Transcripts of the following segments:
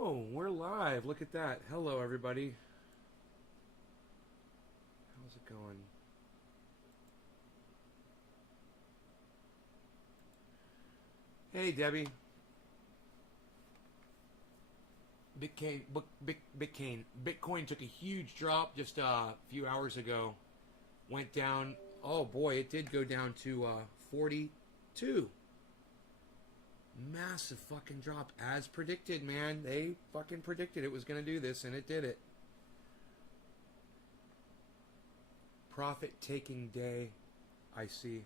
Oh, we're live. Look at that. Hello, everybody. How's it going? Hey, Debbie. Bitcoin took a huge drop just a few hours ago. Went down. Oh boy, it did go down to 42. Massive fucking drop, as predicted, man. They fucking predicted it was gonna do this, and it did it. Profit taking day, I see.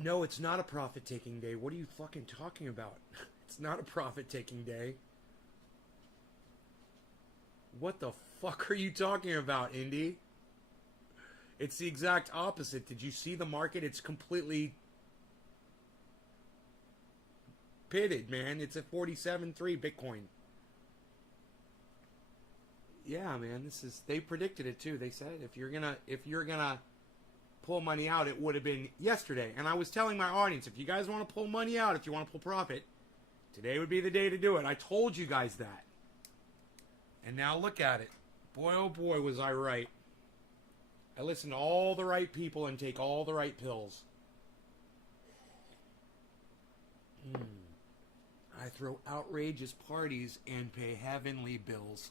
No, it's not a profit taking day. What are you fucking talking about? It's not a profit taking day. What the fuck are you talking about, Indy? It's the exact opposite. Did you see the market? It's completely pitted, man. It's at 47.3 Bitcoin. Yeah, man. They predicted it too. They said if you're gonna pull money out, it would have been yesterday. And I was telling my audience, if you guys want to pull money out, if you want to pull profit, today would be the day to do it. I told you guys that. And now look at it. Boy, oh boy, was I right. I listen to all the right people and take all the right pills. I throw outrageous parties and pay heavenly bills.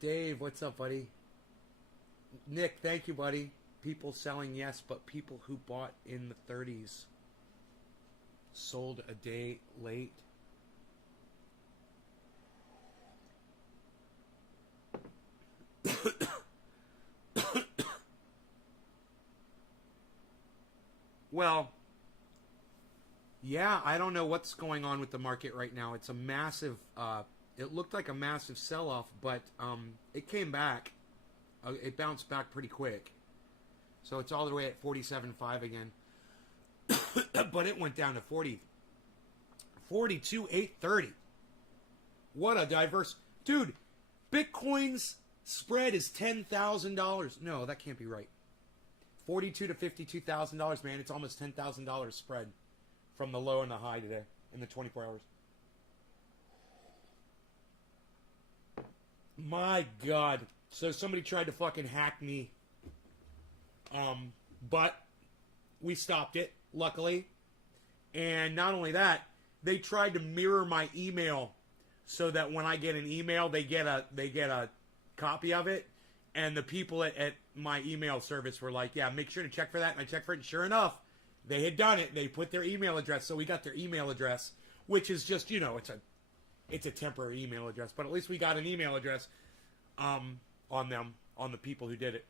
Dave, what's up, buddy? Nick, thank you, buddy. People selling, yes, but people who bought in the 30s sold a day late. Well, yeah, I don't know what's going on with the market right now. It's a massive, it looked like a massive sell-off, but it came back. It bounced back pretty quick. So it's all the way at 47.5 again. But it went down to 42,830. What a diverse... Dude, Bitcoin's spread is $10,000. No, that can't be right. $42,000 to $52,000, man. It's almost $10,000 spread from the low and the high today in the 24 hours. My God. So somebody tried to fucking hack me. But we stopped it, luckily. And not only that, they tried to mirror my email so that when I get an email, they get a copy of it. And the people at my email service were like, yeah, make sure to check for that. And I checked for it. And sure enough, they had done it. They put their email address. So we got their email address, which is just, it's a temporary email address. But at least we got an email address on them, on the people who did it.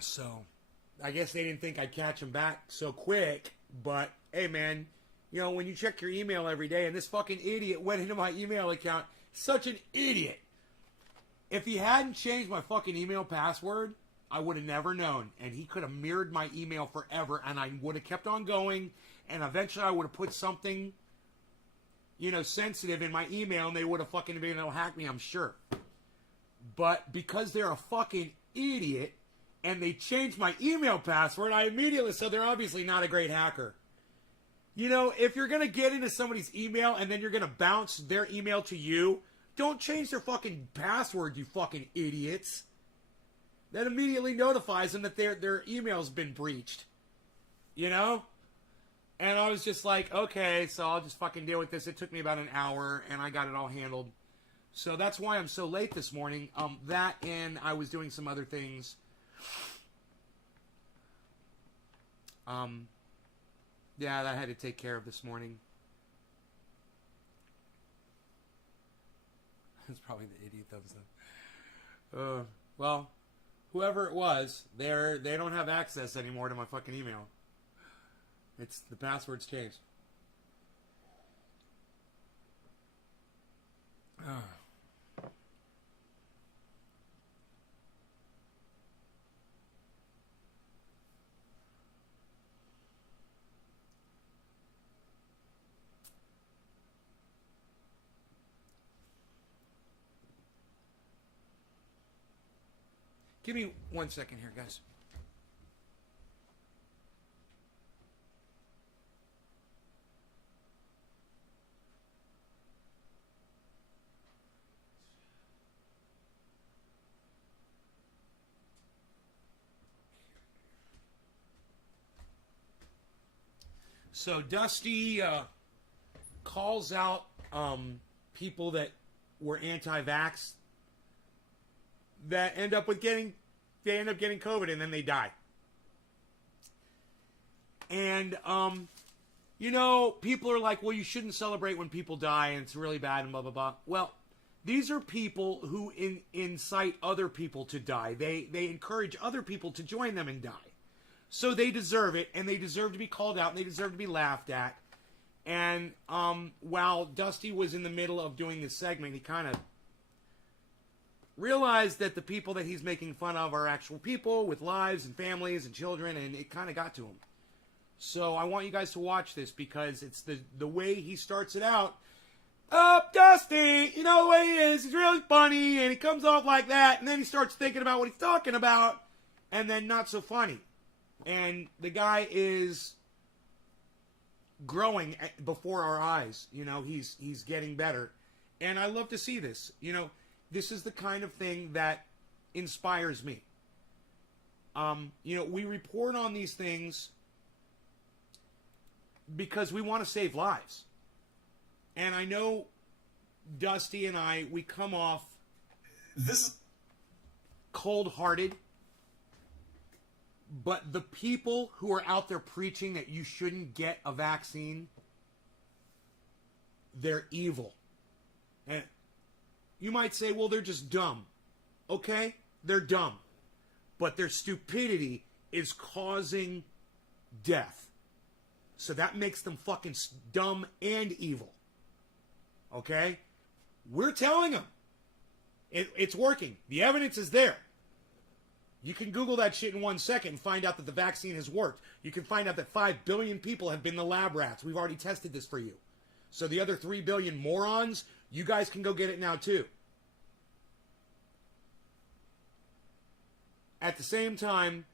So I guess they didn't think I'd catch them back so quick. But, hey, man. When you check your email every day, and this fucking idiot went into my email account, such an idiot. If he hadn't changed my fucking email password, I would have never known. And he could have mirrored my email forever, and I would have kept on going, and eventually I would have put something, sensitive in my email, and they would have fucking been able to hack me, I'm sure. But because they're a fucking idiot, and they changed my email password, I immediately, so they're obviously not a great hacker. If you're going to get into somebody's email and then you're going to bounce their email to you, don't change their fucking password, you fucking idiots. That immediately notifies them that their email's been breached. And I was just like, okay, so I'll just fucking deal with this. It took me about an hour and I got it all handled. So that's why I'm so late this morning. That and I was doing some other things. Yeah, that I had to take care of this morning. That's probably the idiot that was the... well, whoever it was, they don't have access anymore to my fucking email. The password's changed. Give me 1 second here, guys. So Dusty calls out people that were anti-vax that end up getting COVID and then they die. And you know, people are like, well, you shouldn't celebrate when people die and it's really bad and blah blah blah. Well, these are people who incite other people to die. They encourage other people to join them and die. So they deserve it, and they deserve to be called out, and they deserve to be laughed at. And while Dusty was in the middle of doing this segment, he kind of realized that the people that he's making fun of are actual people with lives and families and children, and it kind of got to him. So I want you guys to watch this because it's the way he starts it out. Dusty, you know the way he is. He's really funny, and he comes off like that, and then he starts thinking about what he's talking about, and then not so funny. And the guy is growing before our eyes. You know, he's getting better. And I love to see this. You know, this is the kind of thing that inspires me. You know, we report on these things because we want to save lives. And I know Dusty and we come off cold-hearted. But the people who are out there preaching that you shouldn't get a vaccine, they're evil. And you might say, well, they're just dumb. Okay, they're dumb. But their stupidity is causing death. So that makes them fucking dumb and evil. Okay? We're telling them. It's working. The evidence is there. You can Google that shit in 1 second and find out that the vaccine has worked. You can find out that 5 billion people have been the lab rats. We've already tested this for you. So the other 3 billion morons, you guys can go get it now too. At the same time,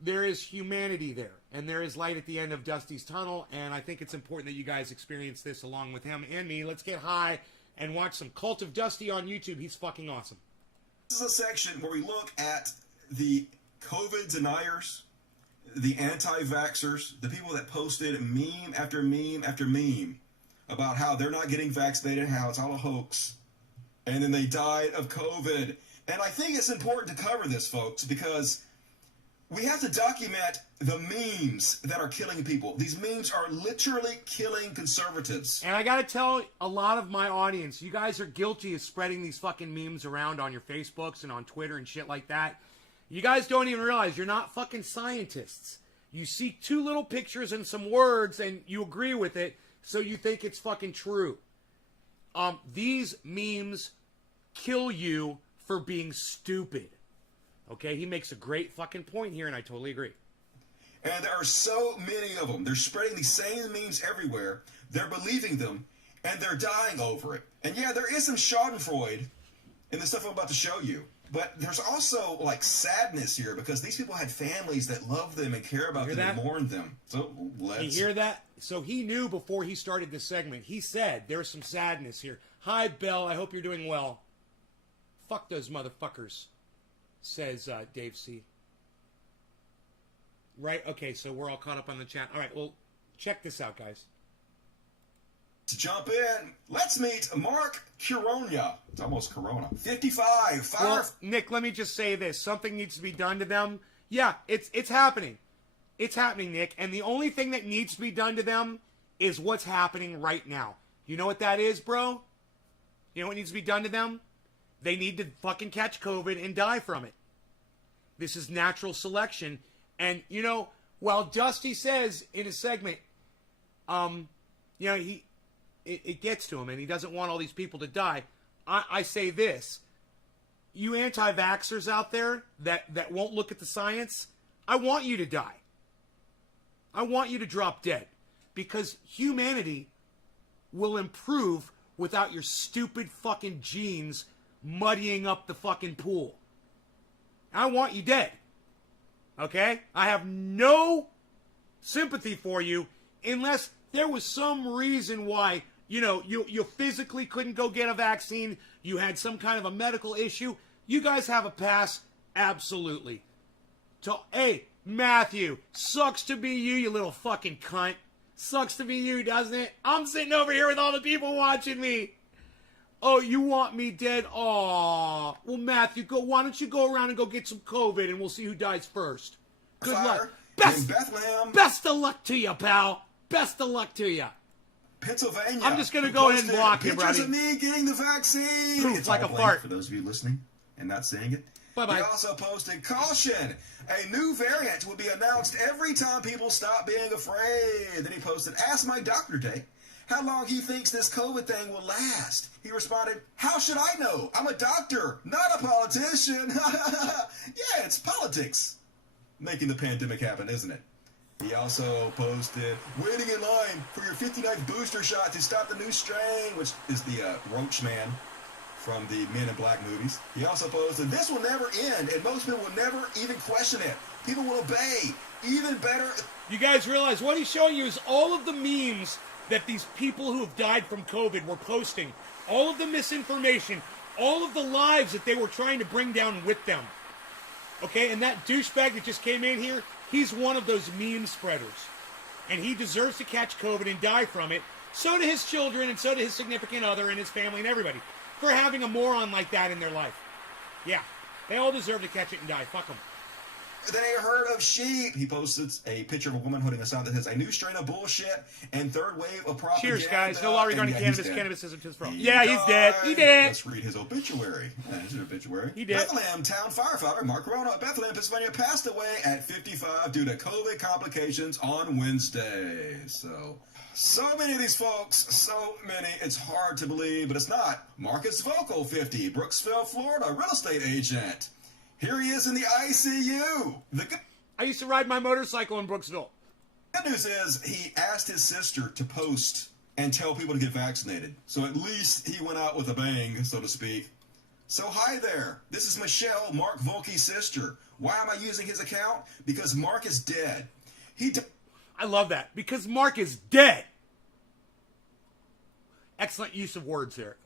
there is humanity there. And there is light at the end of Dusty's tunnel. And I think it's important that you guys experience this along with him and me. Let's get high and watch some Cult of Dusty on YouTube. He's fucking awesome. This is a section where we look at the COVID deniers, the anti-vaxxers, the people that posted meme after meme after meme about how they're not getting vaccinated, how it's all a hoax, and then they died of COVID. And I think it's important to cover this, folks, because we have to document the memes that are killing people. These memes are literally killing conservatives. And I gotta tell a lot of my audience, you guys are guilty of spreading these fucking memes around on your Facebooks and on Twitter and shit like that. You guys don't even realize you're not fucking scientists. You see 2 little pictures and some words and you agree with it, so you think it's fucking true. These memes kill you for being stupid. Okay, he makes a great fucking point here, and I totally agree. And there are so many of them. They're spreading these same memes everywhere. They're believing them, and they're dying over it. And yeah, there is some schadenfreude in the stuff I'm about to show you. But there's also, like, sadness here because these people had families that love them and care about them and mourn them. So let's... You hear that? So he knew before he started this segment. He said there's some sadness here. Hi, Belle. I hope you're doing well. Fuck those motherfuckers, says Dave C. Right? Okay, so we're all caught up on the chat. All right, well, check this out, guys. To jump in, let's meet Mark Curonia. It's almost Corona. 55. Well, Nick, let me just say this. Something needs to be done to them. Yeah, it's happening. It's happening, Nick. And the only thing that needs to be done to them is what's happening right now. You know what that is, bro? You know what needs to be done to them? They need to fucking catch COVID and die from it. This is natural selection. And, you know, while Dusty says in a segment, you know, it gets to him and he doesn't want all these people to die. I say this. You anti-vaxxers out there that won't look at the science, I want you to die. I want you to drop dead. Because humanity will improve without your stupid fucking genes muddying up the fucking pool. I want you dead. Okay? I have no sympathy for you unless there was some reason why, you physically couldn't go get a vaccine, you had some kind of a medical issue. You guys have a pass, absolutely. Hey, Matthew, sucks to be you little fucking cunt. Sucks to be you, doesn't it? I'm sitting over here with all the people watching me. Oh, you want me dead? Aw. Well, Matthew, why don't you go around and go get some COVID and we'll see who dies first. Good luck. In Bethlehem. Best of luck to you, pal. Best of luck to you. Pennsylvania. I'm just going to go ahead and block him, buddy. Pictures of me getting the vaccine. Proof, it's like all a fart. For those of you listening and not seeing it. Bye-bye. He also posted, caution, a new variant will be announced every time people stop being afraid. Then he posted, ask my doctor today how long he thinks this COVID thing will last. He responded, how should I know? I'm a doctor, not a politician. Yeah, it's politics making the pandemic happen, isn't it? He also posted, waiting in line for your 59th booster shot to stop the new strain, which is the Roach Man from the Men in Black movies. He also posted, this will never end, and most people will never even question it. People will obey. Even better. You guys realize what he's showing you is all of the memes that these people who have died from COVID were posting. All of the misinformation. All of the lives that they were trying to bring down with them. Okay, and that douchebag that just came in here, he's one of those meme spreaders. And he deserves to catch COVID and die from it. So do his children, and so do his significant other and his family and everybody. For having a moron like that in their life. Yeah, they all deserve to catch it and die. Fuck them. Then a herd of sheep. He posted a picture of a woman holding a sign that says, a new strain of bullshit and third wave of propaganda. Cheers, guys. No law regarding cannabis. Cannabis isn't his fault. He Yeah, he's dead. He did. Let's read his obituary. That's his obituary. He did. Bethlehem town firefighter Mark Corona of Bethlehem, Pennsylvania, passed away at 55 due to COVID complications on Wednesday. So many of these folks, so many, it's hard to believe, but it's not. Marcus Vocal, 50, Brooksville, Florida, real estate agent. Here he is in the ICU. I used to ride my motorcycle in Brooksville. Good news is he asked his sister to post and tell people to get vaccinated. So at least he went out with a bang, so to speak. So hi there. This is Michelle, Mark Volke's sister. Why am I using his account? Because Mark is dead. I love that. Because Mark is dead. Excellent use of words there.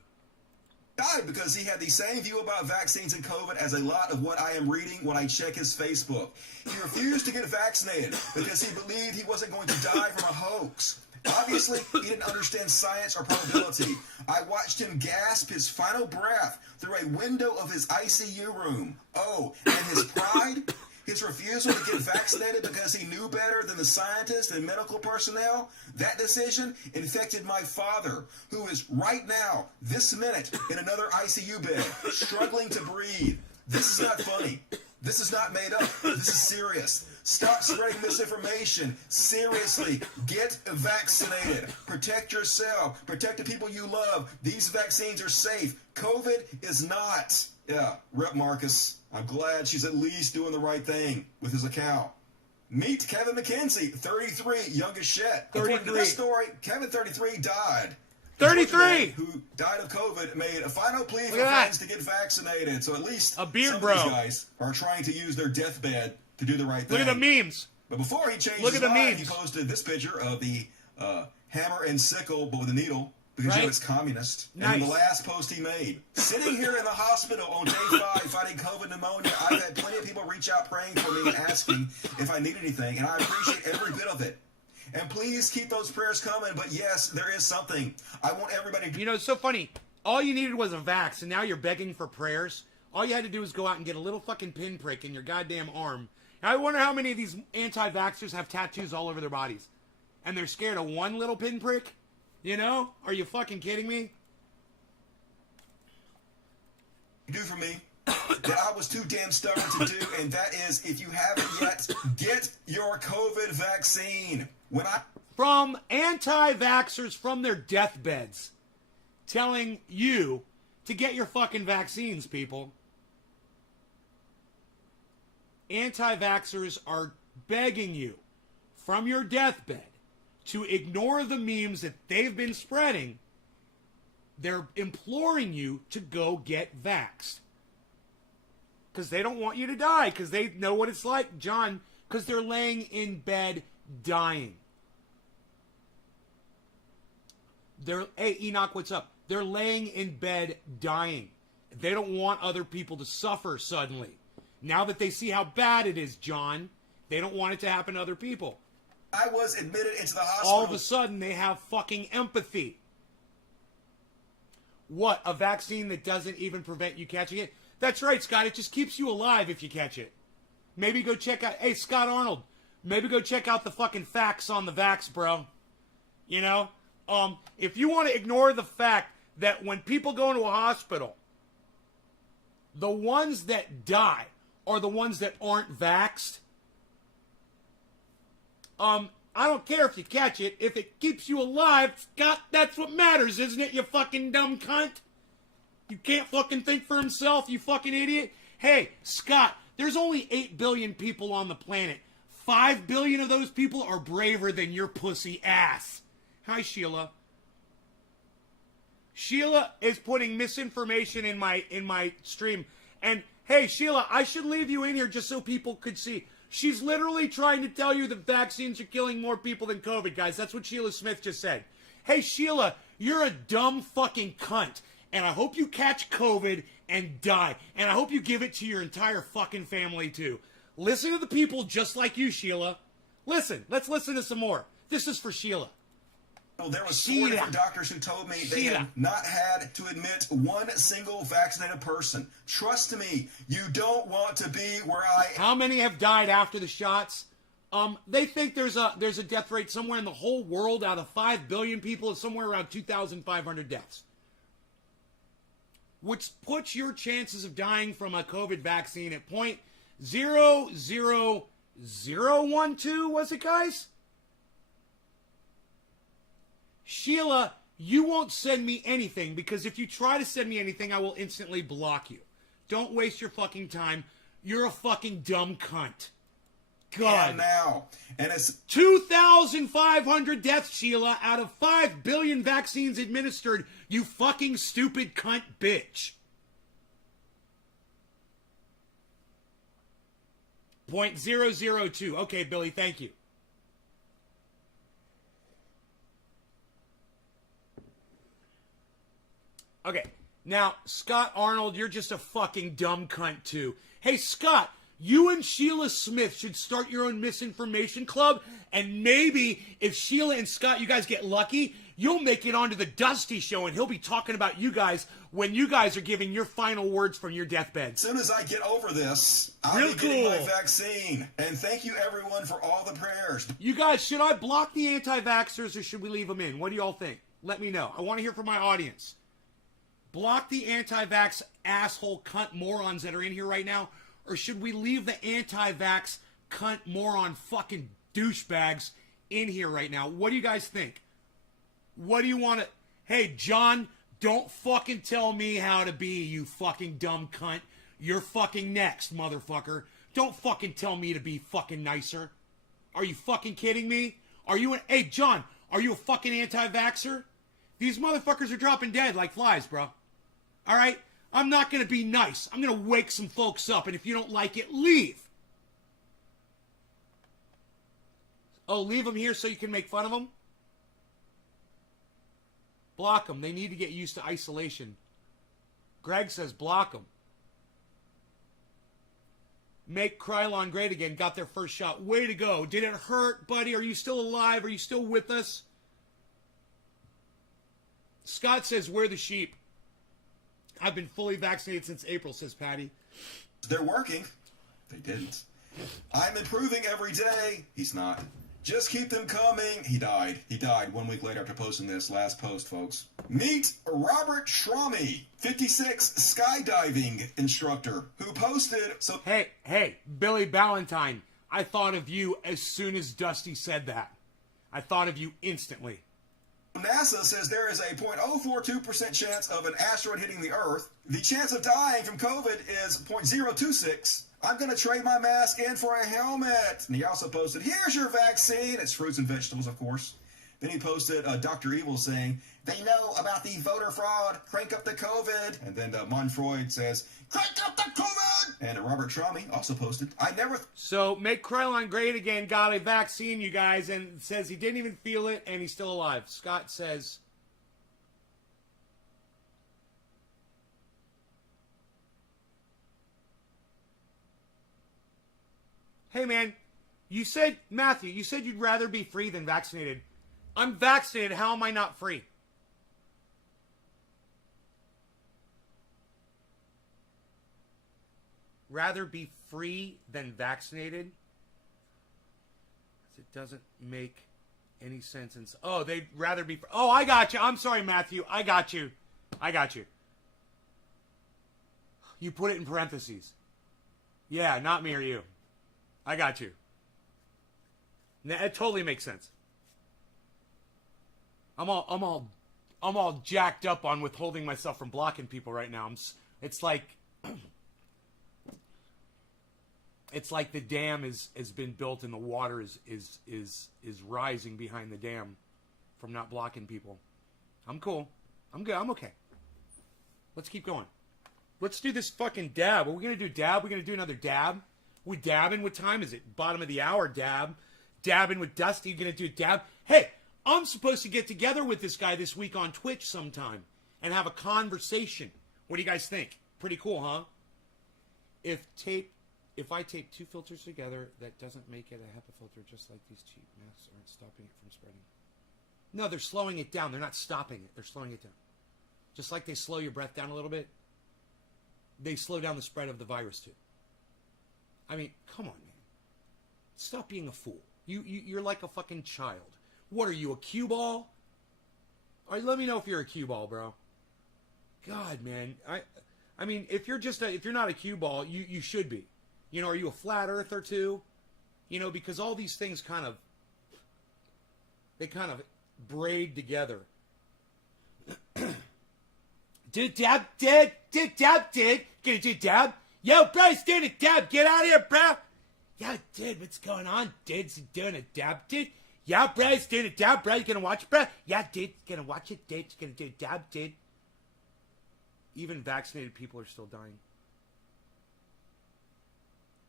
Died because he had the same view about vaccines and COVID as a lot of what I am reading when I check his Facebook. He refused to get vaccinated because he believed he wasn't going to die from a hoax. Obviously, he didn't understand science or probability. I watched him gasp his final breath through a window of his ICU room. Oh, and his pride? His refusal to get vaccinated because he knew better than the scientists and medical personnel? That decision infected my father, who is right now, this minute, in another ICU bed, struggling to breathe. This is not funny. This is not made up. This is serious. Stop spreading misinformation. Seriously, get vaccinated. Protect yourself. Protect the people you love. These vaccines are safe. COVID is not. Yeah, Rep Marcus. I'm glad she's at least doing the right thing with his account. Meet Kevin McKenzie, 33, young as shit. According to this story, Kevin, 33, died. 33! Who died of COVID made a final plea for friends to get vaccinated. So at least a beard some bro. Of these guys are trying to use their deathbed to do the right thing. Look at the memes. But before he changed his mind, he posted this picture of the hammer and sickle, but with a needle. Because you know it's communist. Nice. And in the last post he made, sitting here in the hospital on day 5 fighting COVID pneumonia, I've had plenty of people reach out praying for me and asking if I need anything, and I appreciate every bit of it. And please keep those prayers coming, but yes, there is something. I want everybody to... You know, it's so funny. All you needed was a vax, and now you're begging for prayers. All you had to do was go out and get a little fucking pinprick in your goddamn arm. And I wonder how many of these anti-vaxxers have tattoos all over their bodies. And they're scared of one little pinprick? You know? Are you fucking kidding me? Do for me that I was too damn stubborn to do, and that is, if you haven't yet, get your COVID vaccine. From anti-vaxxers from their deathbeds telling you to get your fucking vaccines, people. Anti-vaxxers are begging you from your deathbed to ignore the memes that they've been spreading. They're imploring you to go get vaxxed. Because they don't want you to die. Because they know what it's like, John. Because they're laying in bed dying. Hey, Enoch, what's up? They're laying in bed dying. They don't want other people to suffer suddenly. Now that they see how bad it is, John, they don't want it to happen to other people. I was admitted into the hospital. All of a sudden, they have fucking empathy. What, a vaccine that doesn't even prevent you catching it? That's right, Scott. It just keeps you alive if you catch it. Maybe go check out... Hey, Scott Arnold, maybe go check out the fucking facts on the vax, bro. You know? If you want to ignore the fact that when people go into a hospital, the ones that die are the ones that aren't vaxxed. I don't care if you catch it. If it keeps you alive, Scott, that's what matters, isn't it, you fucking dumb cunt? You can't fucking think for himself, you fucking idiot. Hey, Scott, there's only 8 billion people on the planet. 5 billion of those people are braver than your pussy ass. Hi, Sheila. Sheila is putting misinformation in my stream. And, hey, Sheila, I should leave you in here just so people could see. She's literally trying to tell you that vaccines are killing more people than COVID, guys. That's what Sheila Smith just said. Hey, Sheila, you're a dumb fucking cunt. And I hope you catch COVID and die. And I hope you give it to your entire fucking family, too. Listen to the people just like you, Sheila. Listen. Let's listen to some more. This is for Sheila. There was 4 different doctors who told me they had not had to admit one single vaccinated person. Trust me, you don't want to be where I am. How many have died after the shots? They think there's a death rate somewhere in the whole world out of 5 billion people is somewhere around 2,500 deaths. Which puts your chances of dying from a COVID vaccine at 0.00012, was it, guys? Sheila, you won't send me anything because if you try to send me anything, I will instantly block you. Don't waste your fucking time. You're a fucking dumb cunt. God. And now, and it's 2,500 deaths, Sheila, out of 5 billion vaccines administered. You fucking stupid cunt bitch. 0.002. Okay, Billy, thank you. Okay, now, Scott Arnold, you're just a fucking dumb cunt, too. Hey, Scott, you and Sheila Smith should start your own misinformation club, and maybe if Sheila and Scott, you guys get lucky, you'll make it onto the Dusty Show, and he'll be talking about you guys when you guys are giving your final words from your deathbed. As soon as I get over this, I'll be getting my vaccine. And thank you, everyone, for all the prayers. You guys, should I block the anti-vaxxers, or should we leave them in? What do y'all think? Let me know. I want to hear from my audience. Block the anti-vax asshole cunt morons that are in here right now, or should we leave the anti-vax cunt moron fucking douchebags in here right now? What do you guys think? What do you want to... Hey, John, don't fucking tell me how to be, you fucking dumb cunt. You're fucking next, motherfucker. Don't fucking tell me to be fucking nicer. Are you fucking kidding me? Are you... Hey, John, are you a fucking anti-vaxxer? These motherfuckers are dropping dead like flies, bro. All right? I'm not going to be nice. I'm going to wake some folks up, and if you don't like it, leave. Oh, leave them here so you can make fun of them? Block them. They need to get used to isolation. Greg says block them. Make Krylon great again. Got their first shot. Way to go. Did it hurt, buddy? Are you still alive? Are you still with us? Scott says, we're the sheep. I've been fully vaccinated since April, says Patty. They're working. They didn't. I'm improving every day. He's not. Just keep them coming. He died. He died 1 week later after posting this last post, folks. Meet Robert Schrammy, 56, skydiving instructor, who posted... Hey, Billy Ballantyne, I thought of you as soon as Dusty said that. I thought of you instantly. NASA says there is a 0.042% chance of an asteroid hitting the Earth. The chance of dying from COVID is 0.026. I'm going to trade my mask in for a helmet. And he also posted, here's your vaccine. It's fruits and vegetables, of course. Then he posted Dr. Evil saying, they know about the voter fraud, crank up the COVID. And then Monfreud says, crank up the COVID. And Robert Tromey also posted, I never... So, make Krylon great again, got a vaccine, you guys, and says he didn't even feel it, and he's still alive. Scott says... Hey, man, Matthew, you said you'd rather be free than vaccinated. I'm vaccinated. How am I not free? Rather be free than vaccinated? It doesn't make any sense. Oh, they'd rather be... Oh, I got you. I'm sorry, Matthew. I got you. You put it in parentheses. Yeah, not me or you. I got you. It totally makes sense. I'm all jacked up on withholding myself from blocking people right now. It's like the dam has been built and the water is rising behind the dam from not blocking people. I'm cool. I'm good. I'm okay. Let's keep going. Let's do this fucking dab. Are we gonna do dab? We're gonna do another dab. We dabbing? What time is it? Bottom of the hour, dab. Dabbing with Dusty. You gonna do dab? Hey, I'm supposed to get together with this guy this week on Twitch sometime and have a conversation. What do you guys think? Pretty cool, huh? If I tape two filters together, that doesn't make it a HEPA filter, just like these cheap masks aren't stopping it from spreading. No, they're slowing it down. They're not stopping it. They're slowing it down. Just like they slow your breath down a little bit, they slow down the spread of the virus too. I mean, come on, man. Stop being a fool. You're like a fucking child. What are you, a cue ball? All right, let me know if you're a cue ball, bro. God, man. I mean, if you're not a cue ball, you should be. You know, are you a flat earther too? You know, because all these things kind of braid together. Did dab, did dab, did. Gonna do dab? Yo, bro, he's doing a dab. Get out of here, bro. Yeah, did. What's going on? Did's doing a dab, did. Yeah, bro, he's doing a dab, bro. You gonna watch it, bro? Yeah, did. Gonna watch it, did. Gonna do a dab, did. Even vaccinated people are still dying.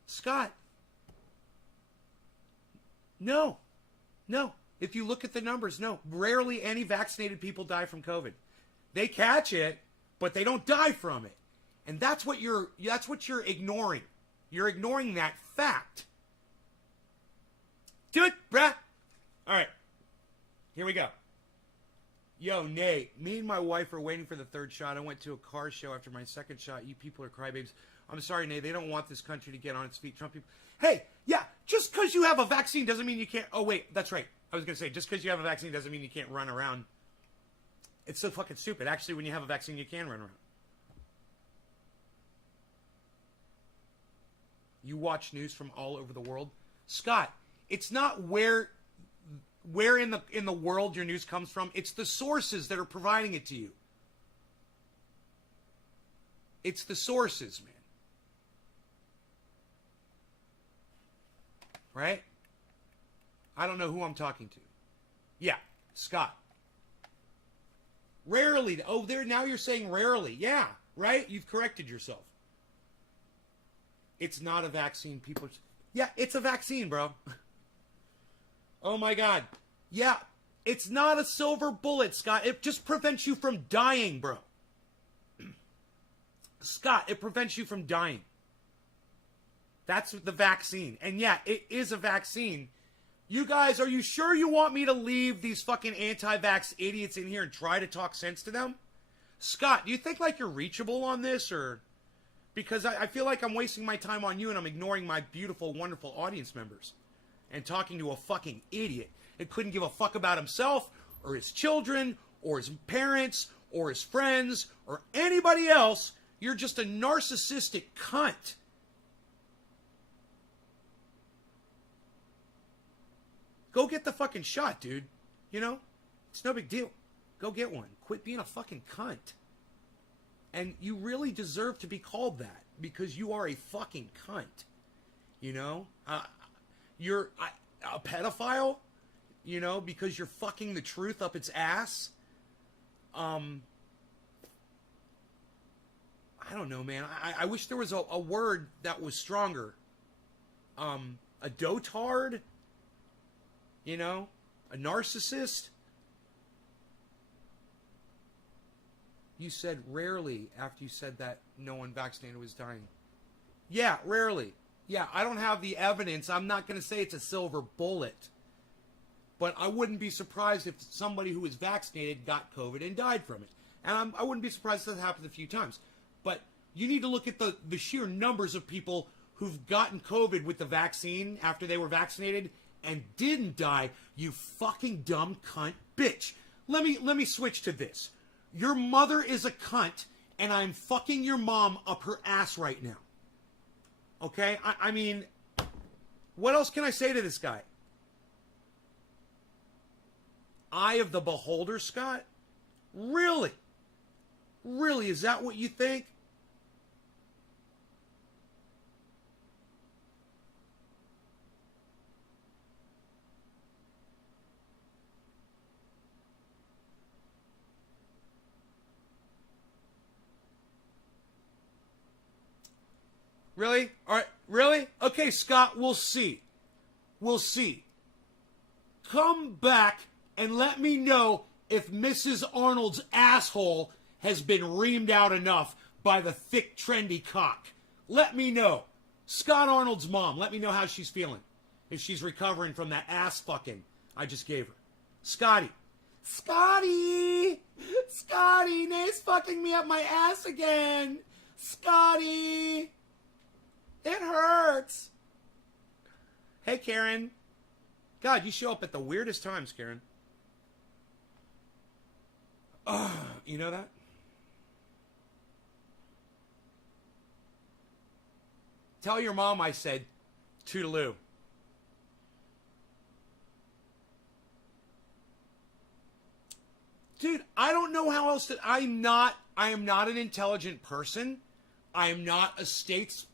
Scott. No. If you look at the numbers, no. Rarely any vaccinated people die from COVID. They catch it, but they don't die from it. And that's what you're ignoring. You're ignoring that fact. Do it, bruh. All right. Here we go. Yo, Nate, me and my wife are waiting for the third shot. I went to a car show after my second shot. You people are crybabies. I'm sorry, Nate. They don't want this country to get on its feet. Trump people. Hey, yeah, just because you have a vaccine doesn't mean you can't. Oh, wait, that's right. I was going to say, just because you have a vaccine doesn't mean you can't run around. It's so fucking stupid. Actually, when you have a vaccine, you can run around. You watch news from all over the world. Scott, it's not where in the world your news comes from. It's the sources that are providing it to you. It's the sources, man. Right? I don't know who I'm talking to. Yeah, Scott. Rarely. Oh, now you're saying rarely. Yeah, right? You've corrected yourself. It's not a vaccine. Yeah, it's a vaccine, bro. Oh my God. Yeah, it's not a silver bullet, Scott. It just prevents you from dying, bro. Scott, it prevents you from dying. That's the vaccine. And yeah, it is a vaccine. You guys, are you sure you want me to leave these fucking anti-vax idiots in here and try to talk sense to them? Scott, do you think like you're reachable on this, or... Because I feel like I'm wasting my time on you and I'm ignoring my beautiful, wonderful audience members and talking to a fucking idiot that couldn't give a fuck about himself or his children or his parents or his friends or anybody else. You're just a narcissistic cunt. Go get the fucking shot, dude. You know? It's no big deal. Go get one. Quit being a fucking cunt. And you really deserve to be called that because you are a fucking cunt. You know? You're a pedophile? you know, because you're fucking the truth up its ass. I don't know, man. I wish there was a word that was stronger. A dotard, you know, a narcissist. You said rarely after you said that no one vaccinated was dying. Yeah, rarely. Yeah, I don't have the evidence. I'm not going to say it's a silver bullet. But I wouldn't be surprised if somebody who was vaccinated got COVID and died from it. And I wouldn't be surprised if that happened a few times. But you need to look at the sheer numbers of people who've gotten COVID with the vaccine after they were vaccinated and didn't die, you fucking dumb cunt bitch. Let me switch to this. Your mother is a cunt, and I'm fucking your mom up her ass right now. Okay? I mean, what else can I say to this guy? Eye of the beholder, Scott? Really? Really, is that what you think? Really? All right. Really? Okay, Scott, we'll see. We'll see. Come back and let me know if Mrs. Arnold's asshole has been reamed out enough by the thick, trendy cock. Let me know. Scott Arnold's mom, let me know how she's feeling. If she's recovering from that ass fucking I just gave her. Scotty. Scotty! Scotty! Nate's fucking me up my ass again! Scotty! It hurts! Hey, Karen. God, you show up at the weirdest times, Karen. You know that? Tell your mom I said toodaloo. Dude, I don't know how else to... I am not an intelligent person. I am not a statesperson.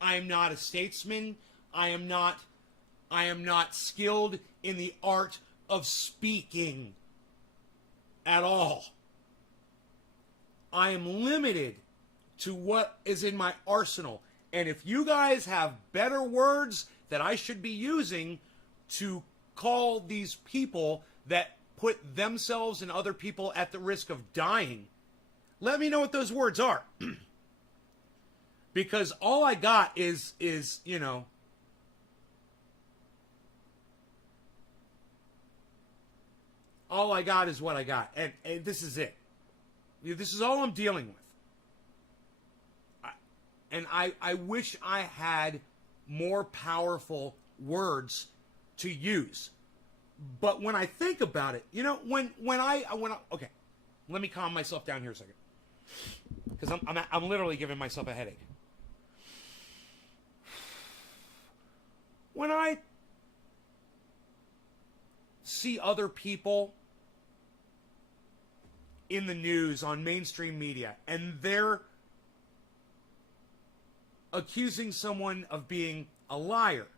I am not a statesman. I am not skilled in the art of speaking at all. I am limited to what is in my arsenal. And if you guys have better words that I should be using to call these people that put themselves and other people at the risk of dying, let me know what those words are. Because all I got is, you know, all I got is what I got. And this is it. This is all I'm dealing with. I wish I had more powerful words to use. But when I think about it, you know, when I okay, let me calm myself down here a second. Because I'm literally giving myself a headache. When I see other people in the news on mainstream media and they're accusing someone of being a liar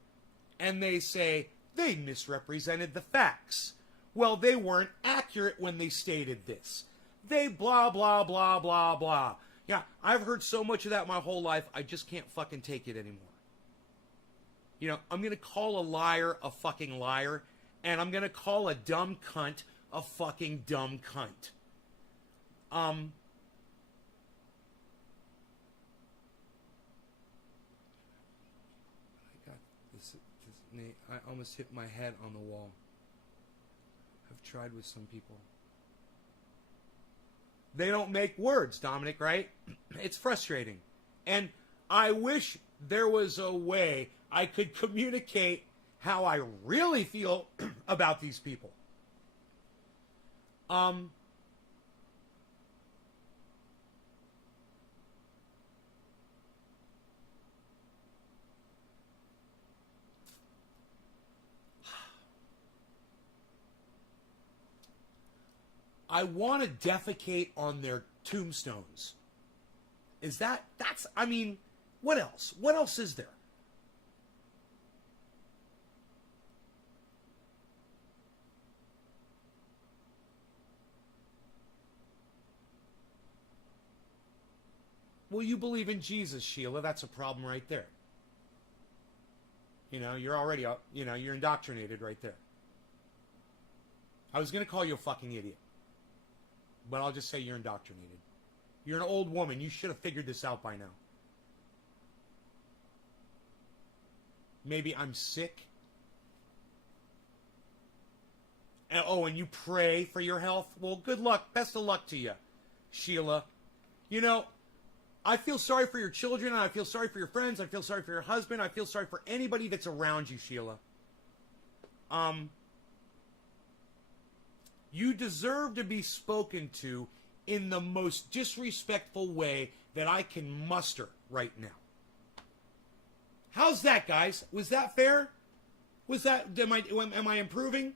and they say they misrepresented the facts. Well, they weren't accurate when they stated this. They blah, blah, blah, blah, blah. Yeah, I've heard so much of that my whole life, I just can't fucking take it anymore. You know, I'm going to call a liar a fucking liar, and I'm going to call a dumb cunt a fucking dumb cunt. I got this, I almost hit my head on the wall. I've tried with some people. They don't make words, Dominic, right? It's frustrating. And I wish there was a way I could communicate how I really feel about these people. I want to defecate on their tombstones. I mean, what else? What else is there? Well, you believe in Jesus, Sheila. That's a problem right there. You know, you're already, you're indoctrinated right there. I was going to call you a fucking idiot. But I'll just say you're indoctrinated. You're an old woman. You should have figured this out by now. Maybe I'm sick. And you pray for your health? Well, good luck. Best of luck to you, Sheila. You know, I feel sorry for your children. I feel sorry for your friends. I feel sorry for your husband. I feel sorry for anybody that's around you, Sheila. You deserve to be spoken to in the most disrespectful way that I can muster right now. How's that, guys? Was that fair? Am I improving?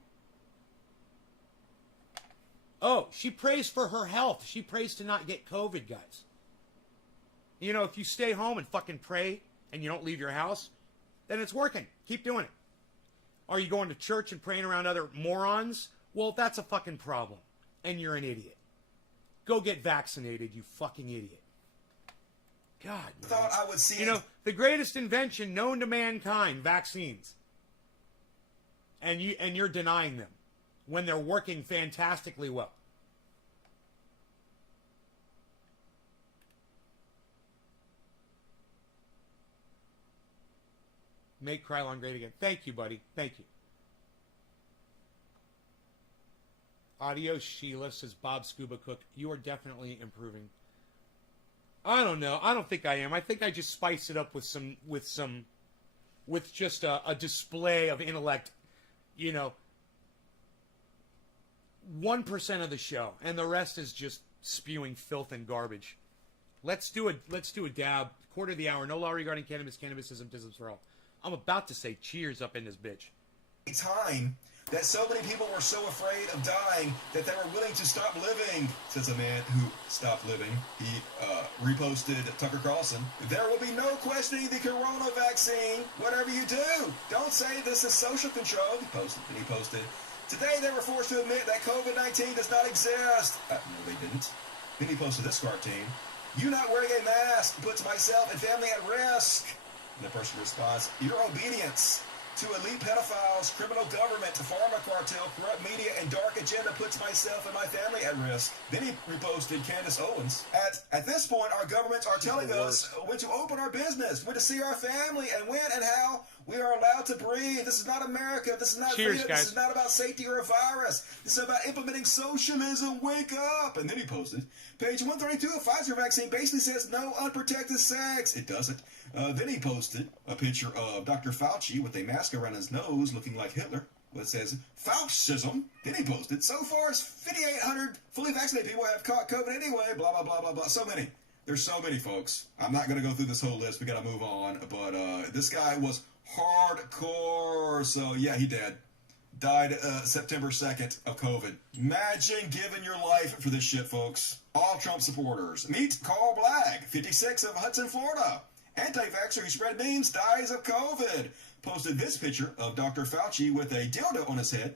Oh, she prays for her health. She prays to not get COVID, guys. You know, if you stay home and fucking pray and you don't leave your house, then it's working. Keep doing it. Are you going to church and praying around other morons? Well, that's a fucking problem. And you're an idiot. Go get vaccinated, you fucking idiot. God, man. Thought I would see You know, the greatest invention known to mankind, vaccines. And you're denying them when they're working fantastically well. Make Krylon great again. Thank you, buddy. Thank you. Adios, Sheila, says Bob Scuba Cook. You are definitely improving. I don't know. I don't think I am. I think I just spice it up with just a display of intellect. You know, 1% of the show, and the rest is just spewing filth and garbage. Let's do a dab. Quarter of the hour. No law regarding cannabis. Cannabism, tisms for all. I'm about to say cheers up in this bitch. Time that so many people were so afraid of dying that they were willing to stop living, says a man who stopped living. He reposted Tucker Carlson. There will be no questioning the corona vaccine. Whatever you do, don't say this is social control. He posted. Today they were forced to admit that COVID-19 does not exist. No, they didn't. Then he posted this cartoon. You not wearing a mask puts myself and family at risk. And the person responds, your obedience to elite pedophiles, criminal government, pharma cartel, corrupt media, and dark agenda puts myself and my family at risk. Then he reposted Candace Owens. At this point, our governments are telling us when to open our business, when to see our family, and when and how we are allowed to breathe. This is not America. This is not freedom. This is not about safety or a virus. This is about implementing socialism. Wake up. And then he posted, page 132 of Pfizer vaccine basically says no unprotected sex. It doesn't. Then he posted a picture of Dr. Fauci with a mask around his nose looking like Hitler. It says, Faucism. Then he posted, so far as 5,800 fully vaccinated people have caught COVID anyway, blah, blah, blah, blah, blah. So many. There's so many, folks. I'm not going to go through this whole list. We got to move on. But this guy was hardcore. So, yeah, he did. Died September 2nd of COVID. Imagine giving your life for this shit, folks. All Trump supporters. Meet Carl Blagg, 56 of Hudson, Florida. Anti-vaxxer who spread memes dies of COVID. Posted this picture of Dr. Fauci with a dildo on his head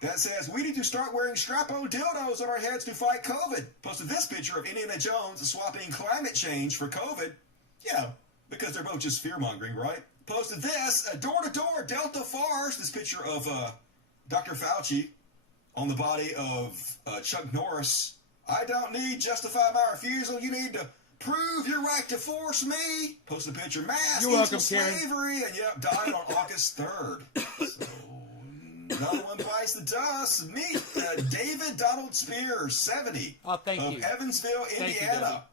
that says, we need to start wearing strap-on dildos on our heads to fight COVID. Posted this picture of Indiana Jones swapping climate change for COVID. You know, because they're both just fear-mongering, right? Posted this, a door-to-door Delta farce. This picture of Dr. Fauci on the body of Chuck Norris. I don't need justify my refusal. You need to prove your right to force me. Post a picture. Mass equals slavery. And yep, died on August 3rd. So, another one bites the dust. Meet David Donald Spears, 70, of Evansville, Indiana.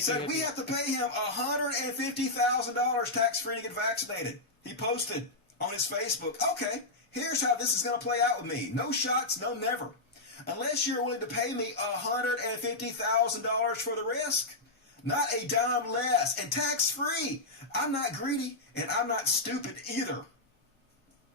Said we have to pay him $150,000 tax-free to get vaccinated. He posted on his Facebook, okay, here's how this is going to play out with me. No shots, no never. Unless you're willing to pay me $150,000 for the risk. Not a dime less, and tax-free. I'm not greedy, and I'm not stupid either.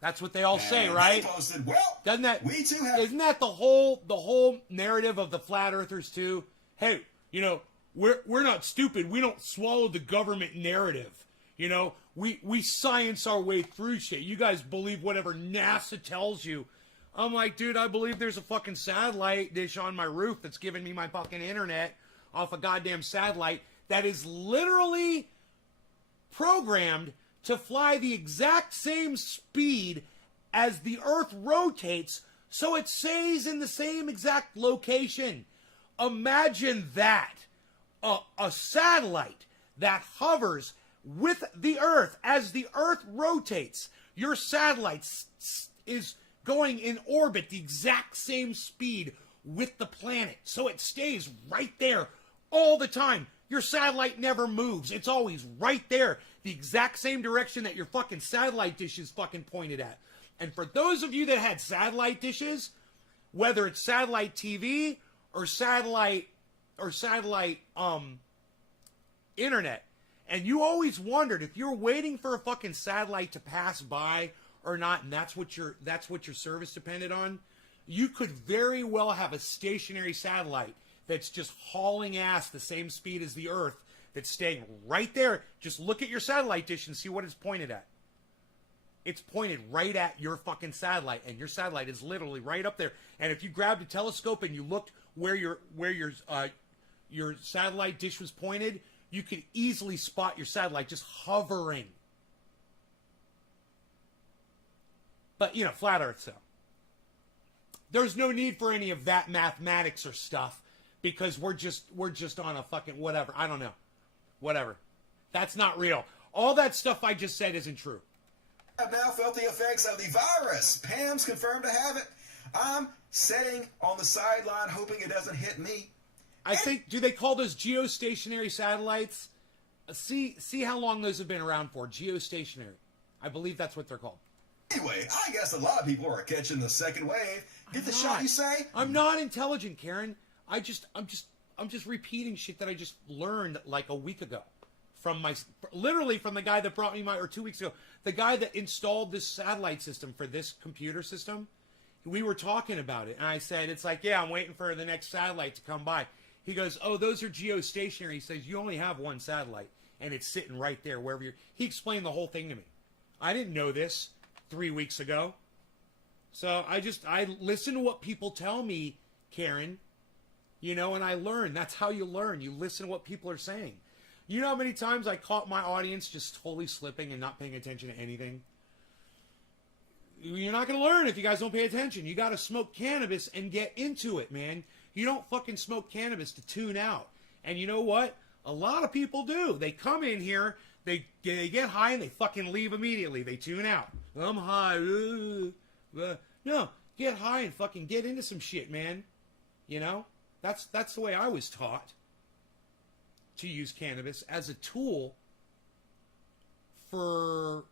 That's what they all say, right? They posted, well, doesn't that, we too have... Isn't that the whole narrative of the flat earthers too? Hey, you know, we're not stupid. We don't swallow the government narrative. You know, we science our way through shit. You guys believe whatever NASA tells you. I'm like, dude, I believe there's a fucking satellite dish on my roof that's giving me my fucking internet off a goddamn satellite that is literally programmed to fly the exact same speed as the Earth rotates, so it stays in the same exact location. Imagine that. A satellite that hovers with the Earth as the Earth rotates. Your satellite is going in orbit the exact same speed with the planet, so it stays right there all the time. Your satellite never moves. It's always right there, the exact same direction that your fucking satellite dish is fucking pointed at. And for those of you that had satellite dishes, whether it's satellite TV or satellite internet, and you always wondered if you're waiting for a fucking satellite to pass by or not, and that's what your service depended on, you could very well have a stationary satellite that's just hauling ass the same speed as the Earth, that's staying right there. Just look at your satellite dish and see what it's pointed at. It's pointed right at your fucking satellite, and your satellite is literally right up there. And if you grabbed a telescope and you looked where your satellite dish was pointed, you could easily spot your satellite just hovering. But, you know, flat Earth, so. There's no need for any of that mathematics or stuff, because we're just on a fucking whatever. I don't know. Whatever. That's not real. All that stuff I just said isn't true. I've now felt the effects of the virus. Pam's confirmed to have it. I'm sitting on the sideline hoping it doesn't hit me. I think, do they call those geostationary satellites? See how long those have been around for. Geostationary. I believe that's what they're called. Anyway, I guess a lot of people are catching the second wave. Get the shot, you say? I'm not intelligent, Karen. I'm just repeating shit that I just learned like a week ago literally from the guy that brought me or 2 weeks ago, the guy that installed this satellite system for this computer system. We were talking about it, and I said, it's like, yeah, I'm waiting for the next satellite to come by. He goes, oh, those are geostationary. He says, you only have one satellite, and it's sitting right there wherever you're. He explained the whole thing to me. I didn't know this 3 weeks ago. So I listen to what people tell me, Karen, you know, and I learn. That's how you learn. You listen to what people are saying. You know how many times I caught my audience just totally slipping and not paying attention to anything? You're not going to learn if you guys don't pay attention. You got to smoke cannabis and get into it, man. You don't fucking smoke cannabis to tune out. And you know what? A lot of people do. They come in here, they get high, and they fucking leave immediately. They tune out. I'm high. No, get high and fucking get into some shit, man. You know? That's the way I was taught to use cannabis as a tool for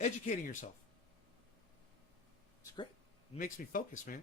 educating yourself. It's great. It makes me focus, man.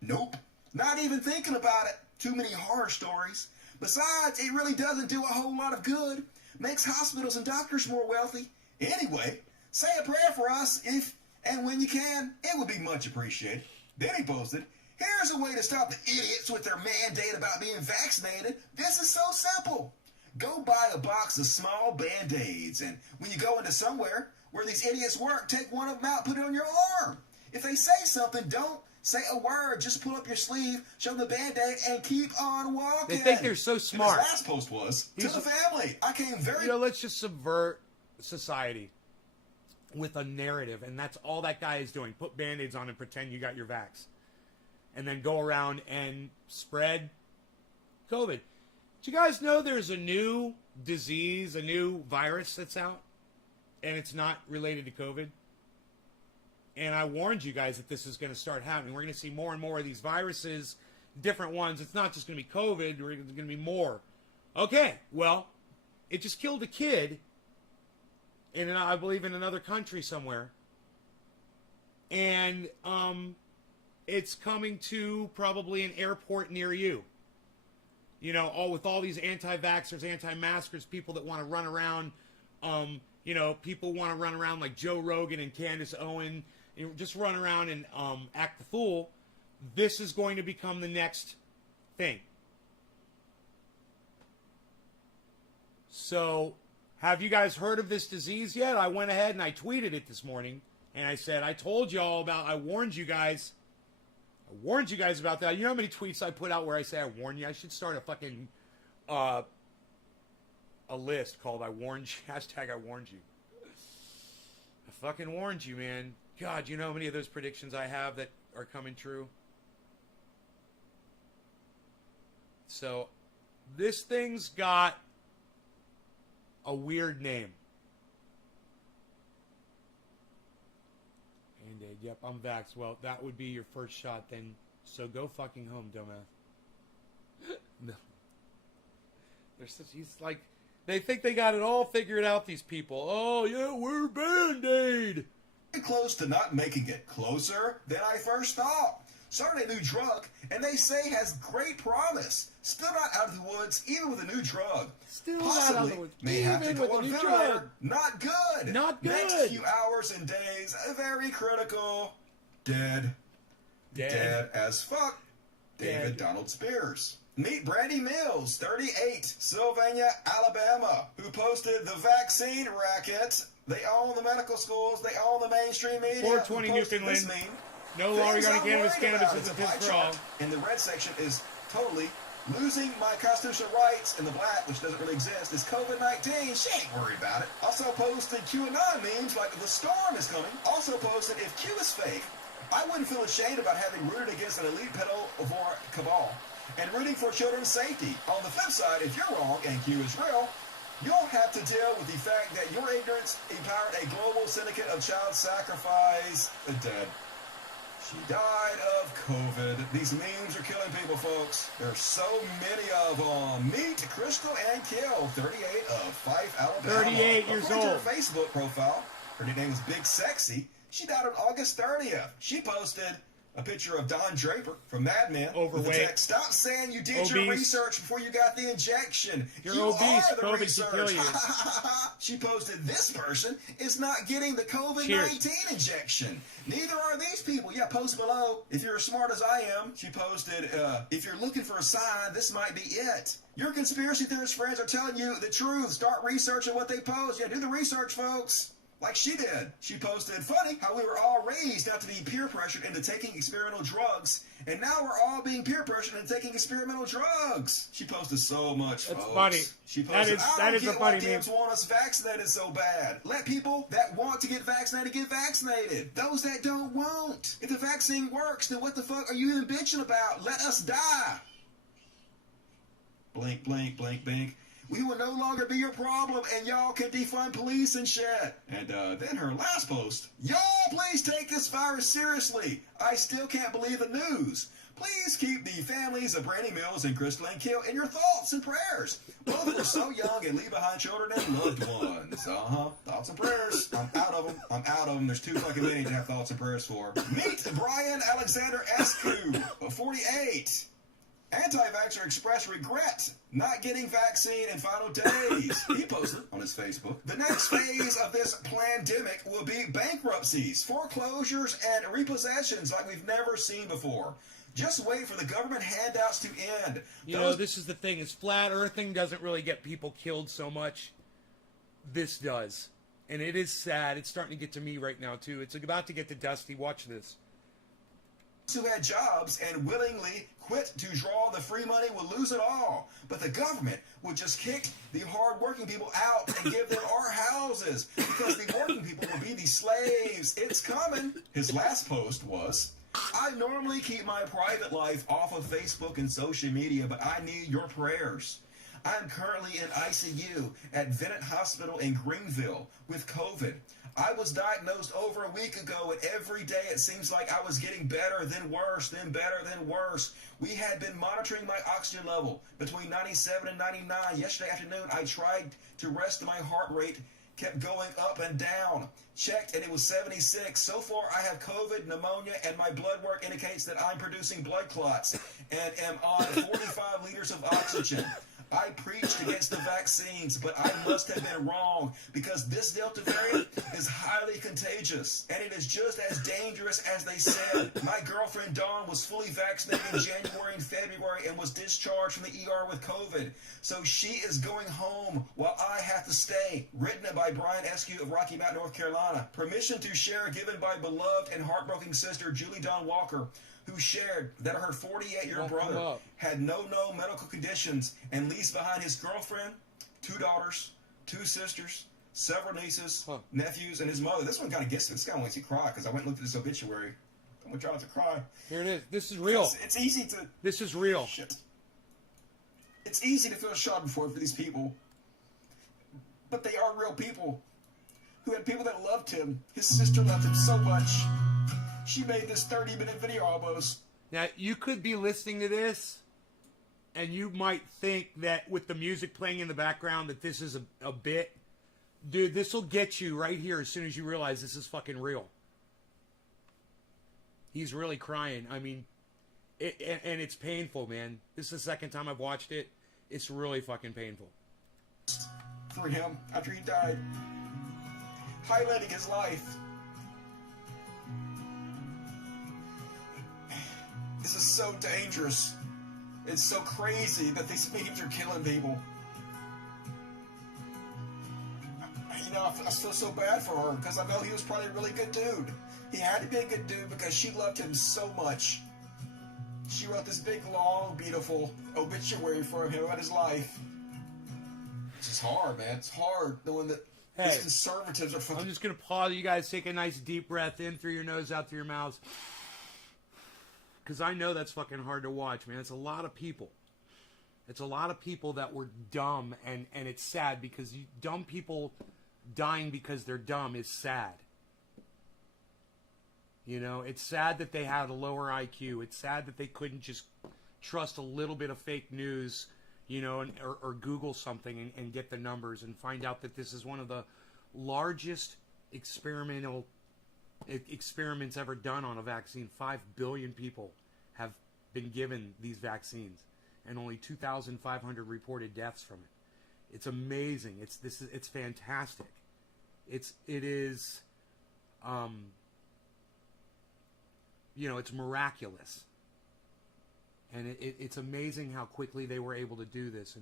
Nope. Not even thinking about it. Too many horror stories. Besides, it really doesn't do a whole lot of good. Makes hospitals and doctors more wealthy. Anyway, say a prayer for us if and when you can. It would be much appreciated. Then he posted, here's a way to stop the idiots with their mandate about being vaccinated. This is so simple. Go buy a box of small Band-Aids, and when you go into somewhere where these idiots work, take one of them out, put it on your arm. If they say something, don't say a word. Just pull up your sleeve, show them the Band-Aid, and keep on walking. They think they're so smart. And his last post was, to the family, I came very... You know, let's just subvert society with a narrative, and that's all that guy is doing. Put Band-Aids on and pretend you got your vax. And then go around and spread COVID. Do you guys know there's a new disease, a new virus that's out? And it's not related to COVID? And I warned you guys that this is going to start happening. We're going to see more and more of these viruses, different ones. It's not just going to be COVID. There's going to be more. Okay, well, it just killed a kid I believe in another country somewhere. And it's coming to probably an airport near you. You know, with all these anti-vaxxers, anti-maskers, people that want to run around, you know, people want to run around like Joe Rogan and Candace Owen, and just run around and act the fool. This is going to become the next thing. So, have you guys heard of this disease yet? I went ahead and I tweeted it this morning, and I said, I warned you guys about that. You know how many tweets I put out where I say I warn you? I should start a fucking a list called "I warned you," hashtag I warned you. I fucking warned you, man. God, you know how many of those predictions I have that are coming true? So, this thing's got a weird name. And yep, I'm vaxxed. Well, that would be your first shot then. So go fucking home, dumbass. No. He's like, they think they got it all figured out, these people. Oh, yeah, we're Band-Aid. Close to not making it closer than I first thought. Started a new drug, and they say has great promise. Still not out of the woods, even with a new drug. Still Possibly not out of the woods, may have to even go with on a new ventilator. drug. Not good. Not good. Next few hours and days, very critical. Dead. Dead as fuck. David Donald Spears. Meet Brandy Mills, 38, Sylvania, Alabama, who posted the vaccine racket. They own the medical schools. They own the mainstream media. 420 Newfoundland. No longer got cannabis. Cannabis is a piss for all. And the red section is totally losing my constitutional rights. And the black, which doesn't really exist, is COVID-19. She ain't worried about it. Also posted QAnon memes like the storm is coming. Also posted if Q is fake. I wouldn't feel ashamed about having rooted against an elite pedal-vor cabal and rooting for children's safety. On the flip side, if you're wrong and Q is real, you'll have to deal with the fact that your ignorance empowered a global syndicate of child sacrifice. Dead. She died of COVID. These memes are killing people, folks. There's so many of them. Meet Crystal and Kill, 38 of Fife, Alabama. 38 years According old. to her Facebook profile, her nickname is Big Sexy. She died on August 30th. She posted a picture of Don Draper from Mad Men. Overweight. With the text, stop saying you did your Obese. research before you got the injection. You're you obese. are the COVID can kill research. you. She posted, this person is not getting the COVID-19 Cheers. injection. Neither are these people. Yeah, post below. If you're as smart as I am, she posted, if you're looking for a sign, this might be it. Your conspiracy theorist friends are telling you the truth. Start researching what they post. Yeah, do the research, folks. Like she did. She posted, funny how we were all raised not to be peer pressured into taking experimental drugs, and now we're all being peer pressured into taking experimental drugs. She posted so much, That's folks. funny. She posted, That is a funny why meme. Dems want us vaccinated so bad. Let people that want to get vaccinated. Those that don't won't. If the vaccine works, then what the fuck are you even bitching about? Let us die. Blink, blink, blink, blink. We will no longer be your problem, and y'all can defund police and shit. And then her last post. Y'all please take this virus seriously. I still can't believe the news. Please keep the families of Brandy Mills and Crystal and Kill in your thoughts and prayers. Both were so young and leave behind children and loved ones. Thoughts and prayers. I'm out of them. There's too fucking many to have thoughts and prayers for. Meet Brian Alexander Escu, 48. Anti-vaxxer expressed regret not getting vaccine in final days. He posted on his Facebook. The next phase of this pandemic will be bankruptcies, foreclosures, and repossessions like we've never seen before. Just wait for the government handouts to end. You know, this is the thing, is flat earthing doesn't really get people killed so much. This does. And it is sad. It's starting to get to me right now, too. It's about to get to Dusty. Watch this. Who had jobs and willingly quit to draw the free money will lose it all. But the government would just kick the hard-working people out and give them our houses because the working people will be the slaves. It's coming. His last post was, I normally keep my private life off of Facebook and social media, but I need your prayers. I'm currently in ICU at Vennett Hospital in Greenville with COVID. I was diagnosed over a week ago, and every day it seems like I was getting better, then worse, then better, then worse. We had been monitoring my oxygen level between 97 and 99. Yesterday afternoon, I tried to rest my heart rate, kept going up and down. Checked, and it was 76. So far, I have COVID, pneumonia, and my blood work indicates that I'm producing blood clots and am on 45 liters of oxygen. I preached against the vaccines, but I must have been wrong because this Delta variant is highly contagious, and it is just as dangerous as they said. My girlfriend Dawn was fully vaccinated in January and February and was discharged from the ER with COVID. So she is going home while I have to stay. Written by Brian Escu of Rocky Mount, North Carolina. Permission to share given by beloved and heartbroken sister Julie Dawn Walker, who shared that her 48-year-old brother had no medical conditions and leaves behind his girlfriend, 2 daughters, 2 sisters, several nieces, Huh. nephews, and his mother. This one kind of gets me. This guy makes me cry because I went and looked at his obituary. I'm going to try not to cry. Here it is. This is real. It's easy to... This is real. Shit. It's easy to feel schadenfreude for these people. But they are real people who had people that loved him. His sister loved him so much. She made this 30-minute video almost. Now, you could be listening to this, and you might think that with the music playing in the background that this is a bit. Dude, this will get you right here as soon as you realize this is fucking real. He's really crying. I mean, and it's painful, man. This is the second time I've watched it. It's really fucking painful. For him after he died, highlighting his life. This is so dangerous. It's so crazy that these memes are killing people. You know, I feel so bad for her because I know he was probably a really good dude. He had to be a good dude because she loved him so much. She wrote this big, long, beautiful obituary for him about his life. It's just hard, man. It's hard knowing that these conservatives are fucking... I'm just going to pause. You guys take a nice deep breath in through your nose, out through your mouths. Because I know that's fucking hard to watch, man. It's a lot of people. It's a lot of people that were dumb, and it's sad because dumb people dying because they're dumb is sad. You know, it's sad that they had a lower IQ. It's sad that they couldn't just trust a little bit of fake news, you know, or Google something and get the numbers and find out that this is one of the largest experiments ever done on a vaccine. 5 billion people have been given these vaccines, and only 2,500 reported deaths from it. It's amazing. It's fantastic. It is, you know, it's miraculous, and it's amazing how quickly they were able to do this,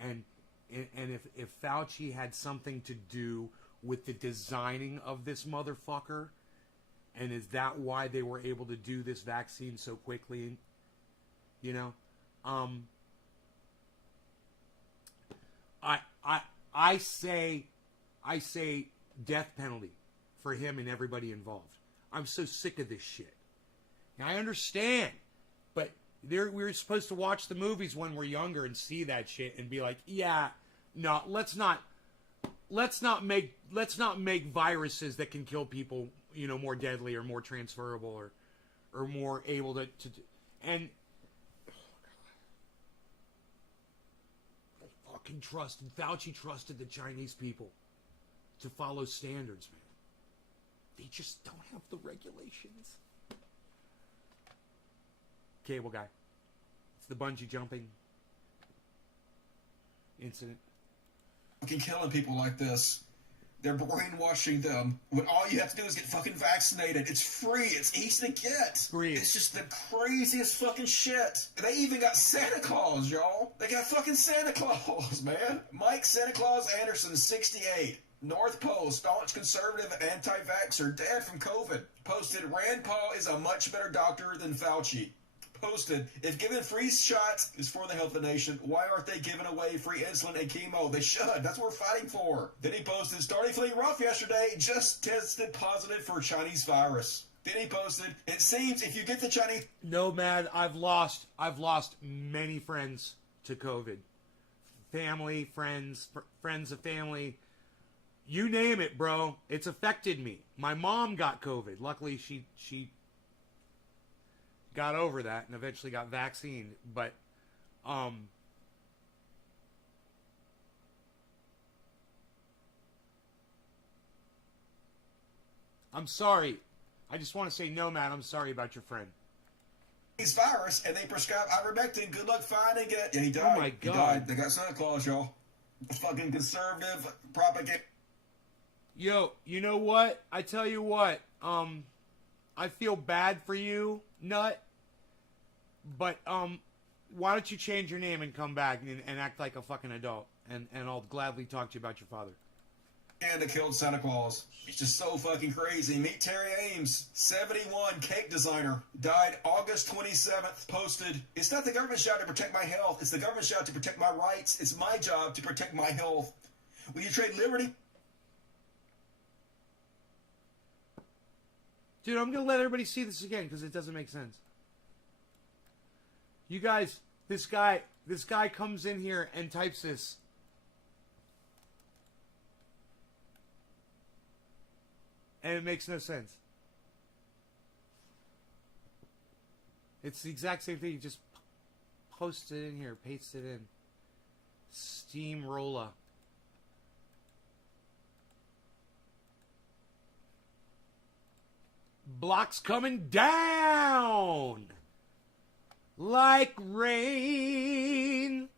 and if Fauci had something to do with the designing of this motherfucker. And is that why they were able to do this vaccine so quickly? You know, I say death penalty for him and everybody involved. I'm so sick of this shit. Now I understand, but we were supposed to watch the movies when we're younger and see that shit and be like, yeah, no, let's not make viruses that can kill people, you know, more deadly or more transferable or more able to and I fucking trusted Fauci trusted the Chinese people to follow standards, man. They just don't have the regulations. Cable guy. It's the bungee jumping incident. Fucking killing people like this. They're brainwashing them when all you have to do is get fucking vaccinated. It's free. It's easy to get. Free. It's just the craziest fucking shit. They even got Santa Claus, y'all. They got fucking Santa Claus, man. Mike Santa Claus Anderson, 68. North Pole, staunch conservative anti-vaxxer, dead from COVID. Posted, Rand Paul is a much better doctor than Fauci. Posted, if giving free shots is for the health of the nation, why aren't they giving away free insulin and chemo? They should. That's what we're fighting for. Then he posted, starting feeling rough yesterday, just tested positive for Chinese virus. Then he posted, it seems if you get the Chinese... Nomad, I've lost many friends to COVID. Family, friends of family. You name it, bro. It's affected me. My mom got COVID. Luckily, she got over that and eventually got vaccinated. But, I'm sorry. I just want to say, Nomad, I'm sorry about your friend. Virus, and they prescribe ivermectin. Good luck finding it. Yeah, he died. Oh, my God. He died. They got Santa Claus, y'all. Fucking conservative propaganda. Yo, you know what? I tell you what, I feel bad for you, Nut, but, why don't you change your name and come back and act like a fucking adult, and I'll gladly talk to you about your father. Panda killed Santa Claus. It's just so fucking crazy. Meet Terry Ames, 71, cake designer, died August 27th, posted, "It's not the government's job to protect my health. It's the government's job to protect my rights. It's my job to protect my health. Will you trade liberty?" Dude, I'm going to let everybody see this again because it doesn't make sense. You guys, this guy comes in here and types this. And it makes no sense. It's the exact same thing. You just post it in here, paste it in. Steamroller. Blocks coming down like rain.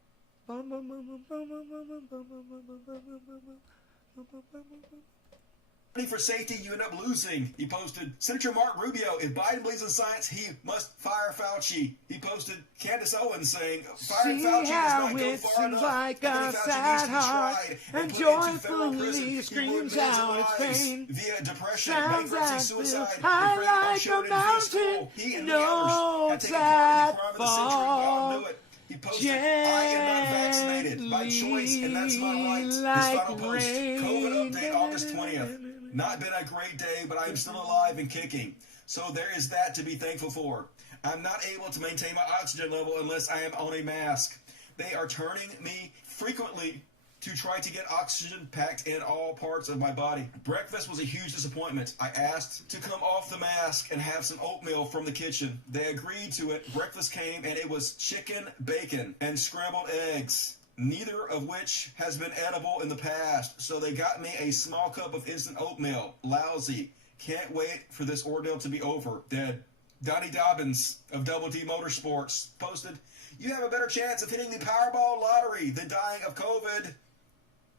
For safety, you end up losing. He posted, Senator Mark Rubio, if Biden believes in science, he must fire Fauci. He posted Candace Owens saying, firing Fauci does not go far enough. Like a sad heart and joyfully screams out its pain. Via depression, Sounds bankruptcy, suicide, high like a mountain. He and the others had taken part in the crime of the century. We all knew it. He posted, I am not vaccinated by choice, and that's my right. His final post, COVID update, August 20th. Not been a great day, but I am still alive and kicking. So there is that to be thankful for. I'm not able to maintain my oxygen level unless I am on a mask. They are turning me frequently to try to get oxygen packed in all parts of my body. Breakfast was a huge disappointment. I asked to come off the mask and have some oatmeal from the kitchen. They agreed to it. Breakfast came and it was chicken, bacon, and scrambled eggs, neither of which has been edible in the past. So they got me a small cup of instant oatmeal. Lousy. Can't wait for this ordeal to be over. Dead. Donnie Dobbins of Double D Motorsports posted, you have a better chance of hitting the Powerball lottery than dying of COVID.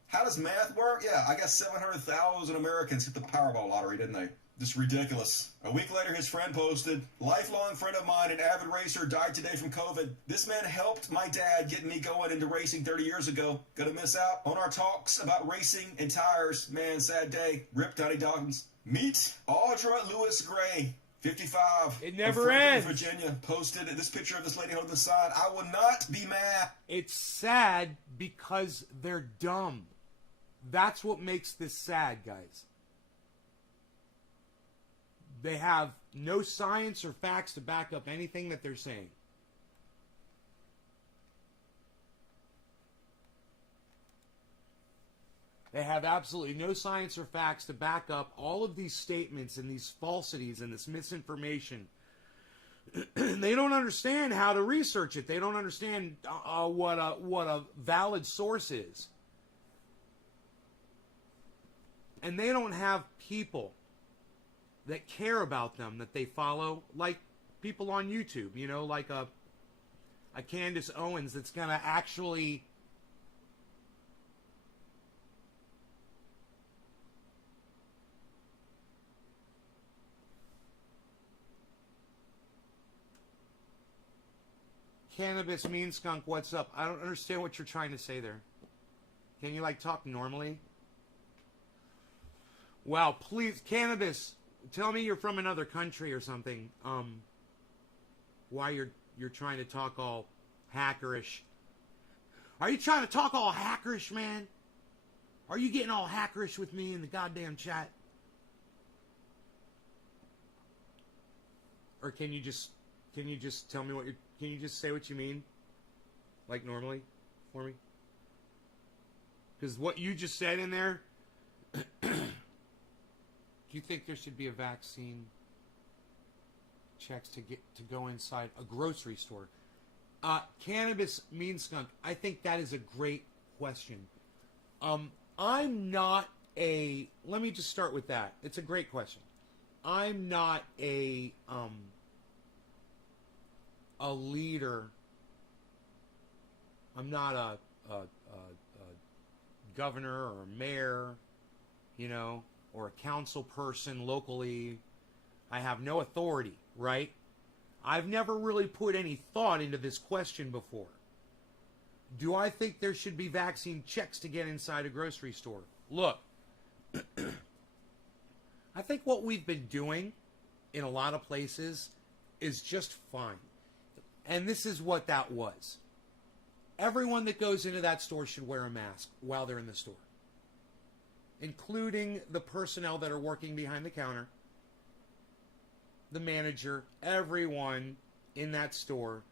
How does math work? Yeah, I guess 700,000 Americans hit the Powerball lottery, didn't they? Just ridiculous. A week later, his friend posted, lifelong friend of mine, an avid racer, died today from COVID. This man helped my dad get me going into racing 30 years ago. Gonna miss out on our talks about racing and tires. Man, sad day. Rip Donnie Dobbins. Meet Audra Lewis Gray, 55. It never ends. Virginia, posted this picture of this lady holding the sign. I will not be mad. It's sad because they're dumb. That's what makes this sad, guys. They have no science or facts to back up anything that they're saying. They have absolutely no science or facts to back up all of these statements and these falsities and this misinformation. They don't understand how to research it. They don't understand what a valid source is. And they don't have people that care about them, that they follow, like people on YouTube, you know, like a Candace Owens that's going to actually Cannabis Mean Skunk, what's up? I don't understand what you're trying to say there. Can you, like, talk normally? Wow, please, Cannabis, tell me you're from another country or something. Why you're trying to talk all hackerish. Are you trying to talk all hackerish, man? Are you getting all hackerish with me in the goddamn chat? Or can you just tell me what you're... Can you just say what you mean? Like normally? For me? Because what you just said in there... Do you think there should be a vaccine checks to go inside a grocery store? Cannabis Mean Skunk, I think that is a great question. I'm not a... Let me just start with that. It's a great question. I'm not a leader. I'm not a governor or a mayor, you know, or a council person locally. I have no authority, right? I've never really put any thought into this question before. Do I think there should be vaccine checks to get inside a grocery store? Look, I think what we've been doing in a lot of places is just fine. And this is what that was. Everyone that goes into that store should wear a mask while they're in the store, including the personnel that are working behind the counter, the manager. Everyone in that store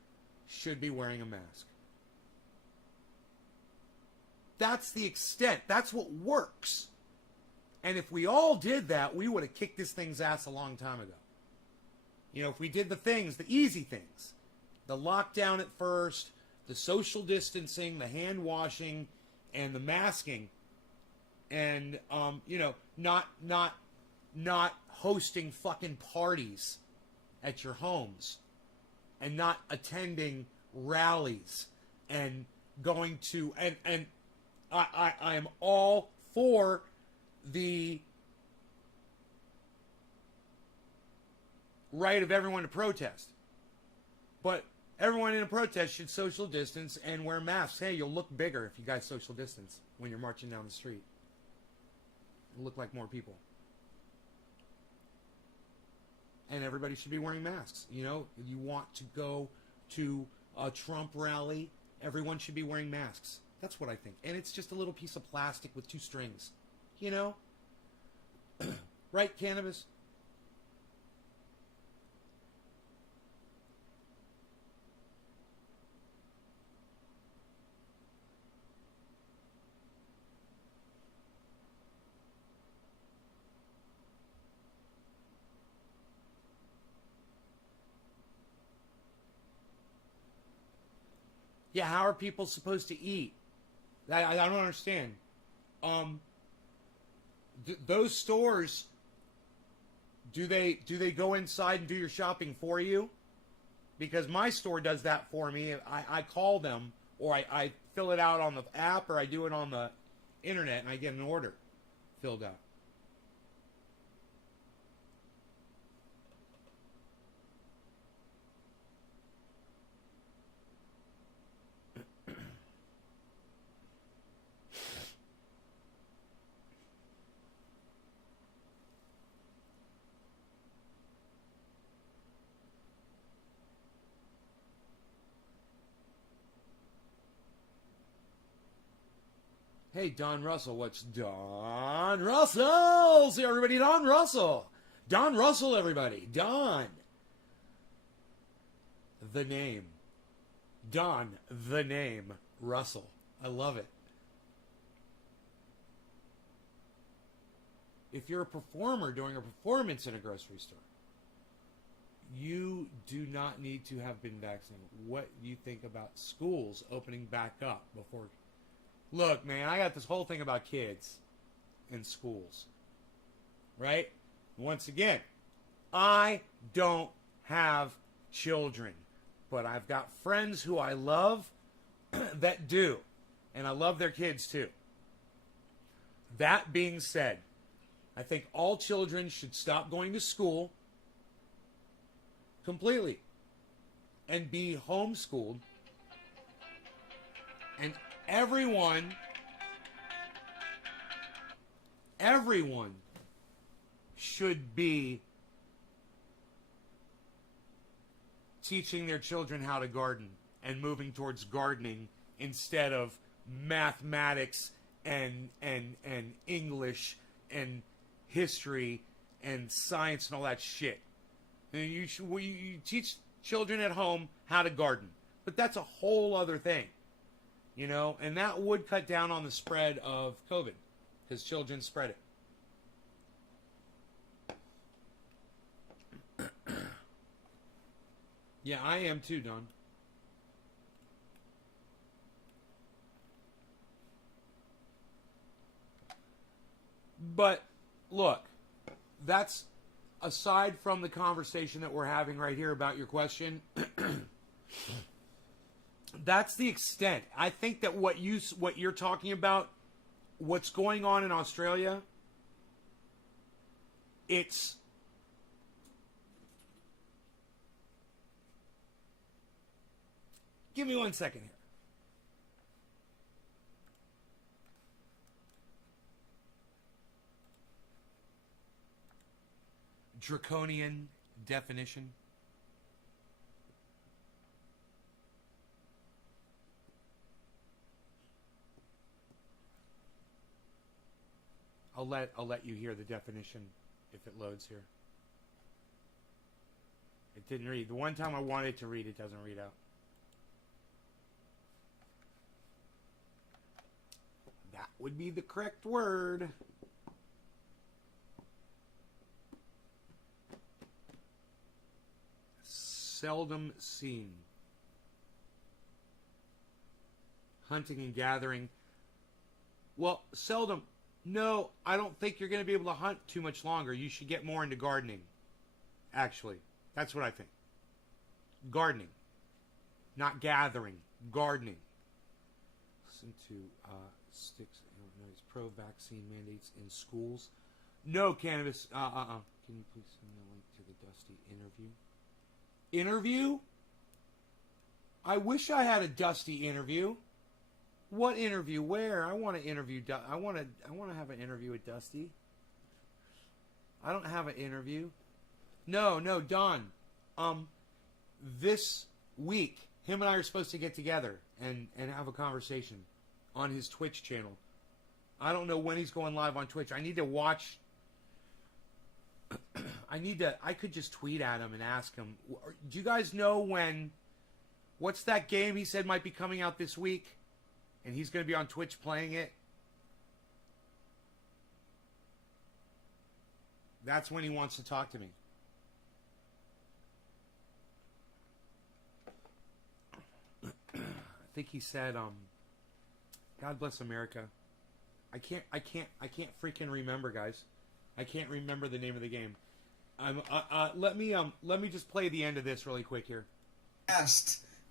should be wearing a mask. That's the extent. That's what works. And if we all did that, we would have kicked this thing's ass a long time ago. You know, if we did the things, the easy things, the lockdown at first, the social distancing, the hand washing, and the masking, and you know, not hosting fucking parties at your homes, and not attending rallies, and going to and I am all for the right of everyone to protest, but everyone in a protest should social distance and wear masks. Hey, you'll look bigger if you guys social distance when you're marching down the street. You'll look like more people. And everybody should be wearing masks. You know, if you want to go to a Trump rally, everyone should be wearing masks. That's what I think. And it's just a little piece of plastic with 2 strings. You know? Right, Cannabis? Yeah, how are people supposed to eat? I don't understand. Those stores, do they go inside and do your shopping for you? Because my store does that for me. I call them, or I fill it out on the app, or I do it on the internet, and I get an order filled out. Hey, Don Russell. What's Don Russell? See everybody, Don Russell. Don Russell, everybody. Don. The name. Don, the name. Russell. I love it. If you're a performer doing a performance in a grocery store, you do not need to have been vaccinated. What do you think about schools opening back up before... Look, man, I got this whole thing about kids in schools, right? Once again, I don't have children, but I've got friends who I love that do, and I love their kids too. That being said, I think all children should stop going to school completely and be homeschooled, and everyone should be teaching their children how to garden and moving towards gardening instead of mathematics and English and history and science and all that shit. And you teach children at home how to garden, but that's a whole other thing. You know, and that would cut down on the spread of COVID, because children spread it. Yeah, I am too, Don. But, look, that's aside from the conversation that we're having right here about your question. That's the extent. I think that what you're talking about, what's going on in Australia, it's... Give me 1 second here. draconian definition. I'll let you hear the definition if it loads here. It didn't read. The one time I wanted it to read, it doesn't read out. That would be the correct word. Seldom seen. Hunting and gathering. Well, seldom. No, I don't think you're going to be able to hunt too much longer. You should get more into gardening. Actually, that's what I think. Gardening. Not gathering. Gardening. Listen to Sticks. I don't know. It's pro-vaccine mandates in schools. No cannabis. Can you please send me a link to the Dusty interview? Interview? I wish I had a Dusty interview. What interview? Where? I want to interview. I want to have an interview with Dusty. I don't have an interview. No, Don. This week, him and I are supposed to get together and have a conversation on his Twitch channel. I don't know when he's going live on Twitch. I need to watch. I could just tweet at him and ask him. Do you guys know when? What's that game he said might be coming out this week? And he's going to be on Twitch playing it. That's when he wants to talk to me. I think he said, God bless America. I can't freaking remember, guys. I can't remember the name of the game. Let me just play the end of this really quick here.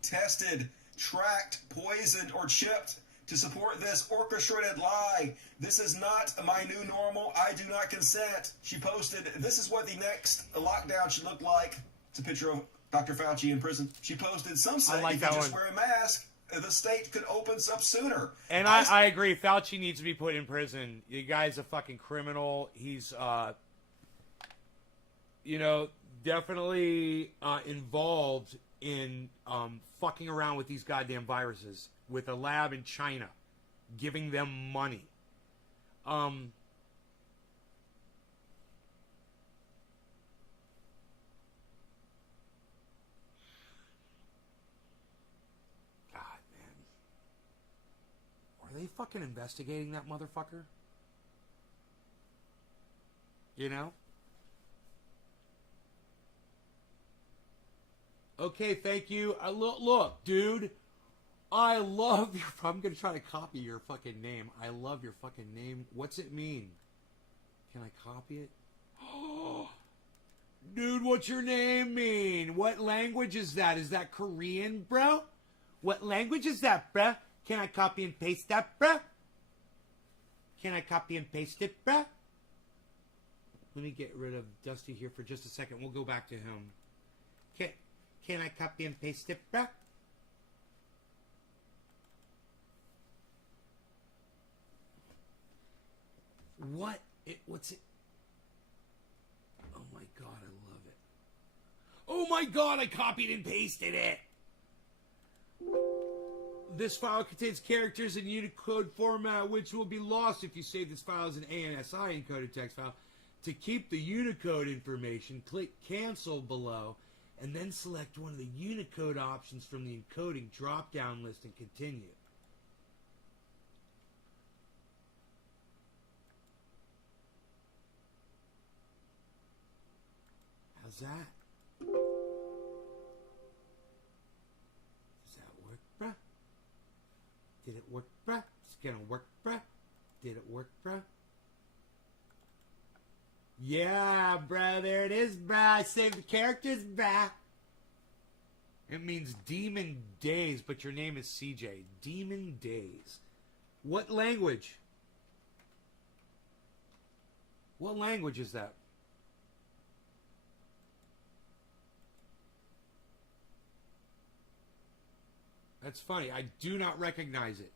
Tested, tracked, poisoned, or chipped to support this orchestrated lie. This is not my new normal. I do not consent. She posted, this is what the next lockdown should look like. It's a picture of Dr. Fauci in prison. She posted, some say if you just wear a mask, the state could open up sooner. And I agree. Fauci needs to be put in prison. The guy's a fucking criminal. He's, definitely involved in fucking around with these goddamn viruses with a lab in China, giving them money. God, man. Are they fucking investigating that motherfucker? You know? Okay, thank you. Look, dude. I love your... I'm going to try to copy your fucking name. I love your fucking name. What's it mean? Can I copy it? Oh, dude, what's your name mean? What language is that? Is that Korean, bro? What language is that, bro? Can I copy and paste that, bro? Can I copy and paste it, bro? Let me get rid of Dusty here for just a second. We'll go back to him. Can I copy and paste it, bro? What's it? Oh my god, I love it. Oh my god, I copied and pasted it. This file contains characters in Unicode format, which will be lost if you save this file as an ANSI encoded text file. To keep the Unicode information, click Cancel below, and then select one of the Unicode options from the encoding drop-down list and continue. How's that? Does that work, bruh? Did it work, bruh? It's gonna work, bruh? Did it work, bruh? Yeah, bruh, there it is, bruh. I saved the characters, bruh. It means Demon Days, but your name is CJ. Demon Days. What language? What language is that? That's funny. I do not recognize it.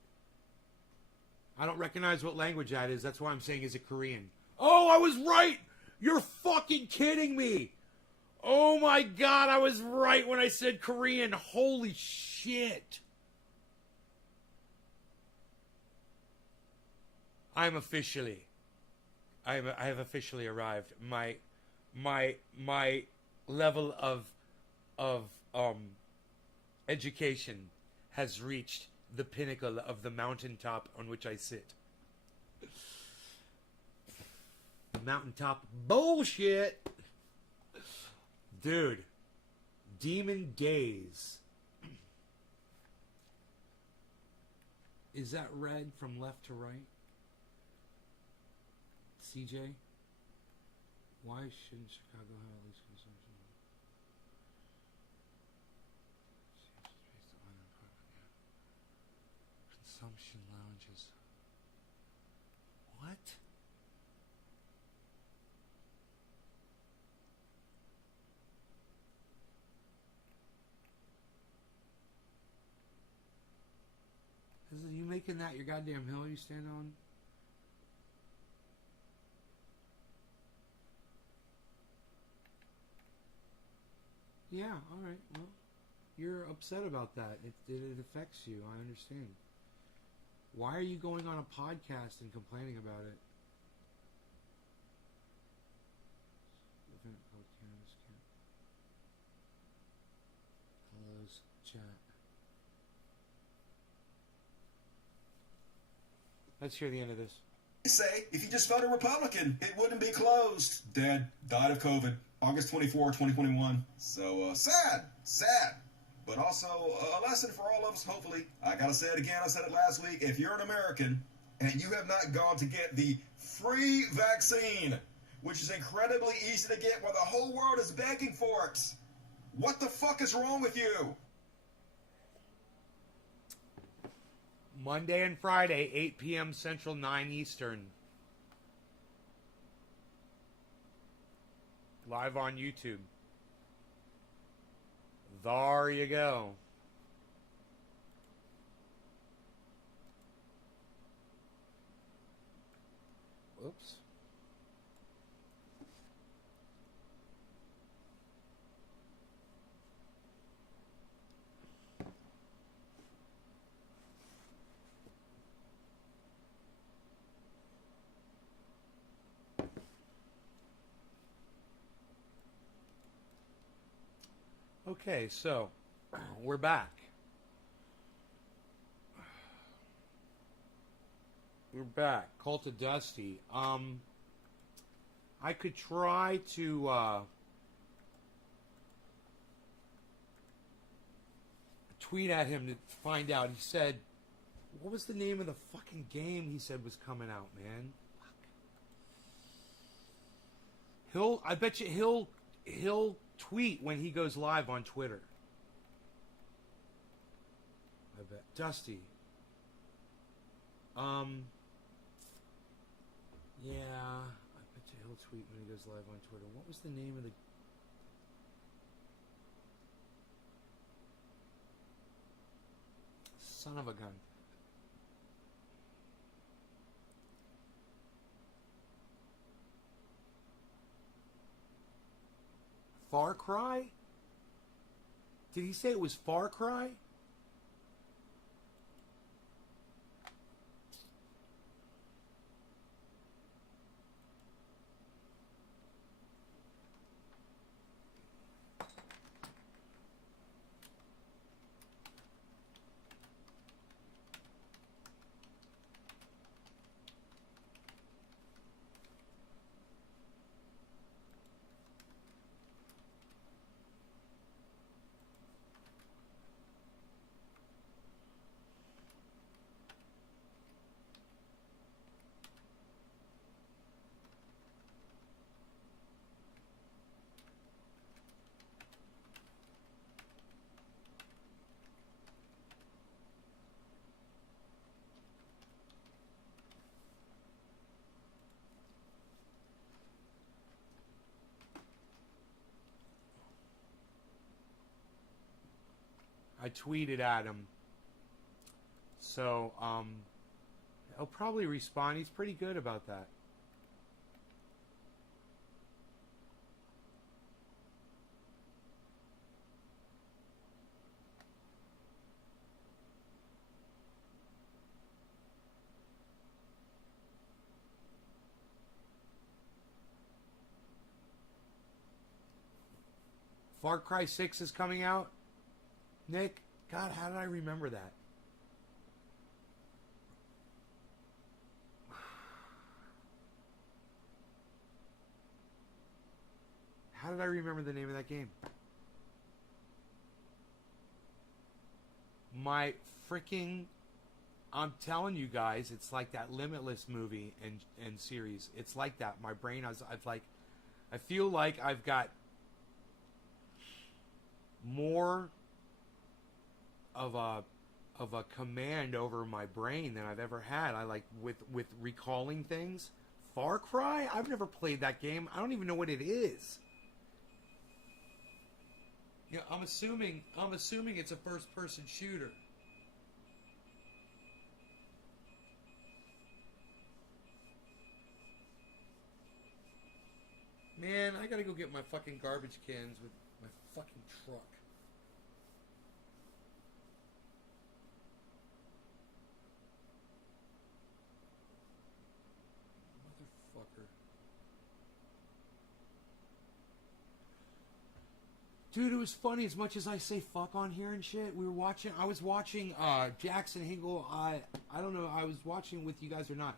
I don't recognize what language that is. That's why I'm saying, is it Korean? Oh, I was right! You're fucking kidding me. Oh my god, I was right when I said Korean. Holy shit. I have officially arrived. My level of education has reached the pinnacle of the mountaintop on which I sit. Mountaintop bullshit. Dude, Demon Days. Is that red from left to right? CJ? Why shouldn't Chicago have at least consumption? Consumption lounges. What? Is it you making that your goddamn hill you stand on? Yeah, alright, well, you're upset about that. It affects you, I understand. Why are you going on a podcast and complaining about it? Close chat. Let's hear the end of this. Say, if you just voted Republican, it wouldn't be closed. Dead. Died of COVID. August 24, 2021. So, sad. But also a lesson for all of us, hopefully. I gotta say it again, I said it last week. If you're an American and you have not gone to get the free vaccine, which is incredibly easy to get while the whole world is begging for it, what the fuck is wrong with you? Monday and Friday, 8 p.m. Central, 9 Eastern. Live on YouTube. There you go. Whoops. Okay, so we're back. We're back. Cult of Dusty. I could try to tweet at him to find out. He said, what was the name of the fucking game he said was coming out, man? Fuck. I bet you he'll tweet when he goes live on Twitter. I bet. Dusty. Yeah, I bet you he'll tweet when he goes live on Twitter. What was the name of the... Son of a gun. Far Cry? Did he say it was Far Cry? I tweeted at him. So, he'll probably respond. He's pretty good about that. Far Cry 6 is coming out. Nick, God, how did I remember that? How did I remember the name of that game? My freaking... I'm telling you guys, it's like that Limitless movie and series. It's like that. My brain, I feel like I've got more of a command over my brain than I've ever had. I like with recalling things. Far Cry? I've never played that game. I don't even know what it is. Yeah, I'm assuming it's a first-person shooter. Man, I gotta go get my fucking garbage cans with my fucking truck. Motherfucker. Dude, it was funny as much as I say fuck on here and shit. I was watching Jackson Hinkle. I don't know, I was watching with you guys or not.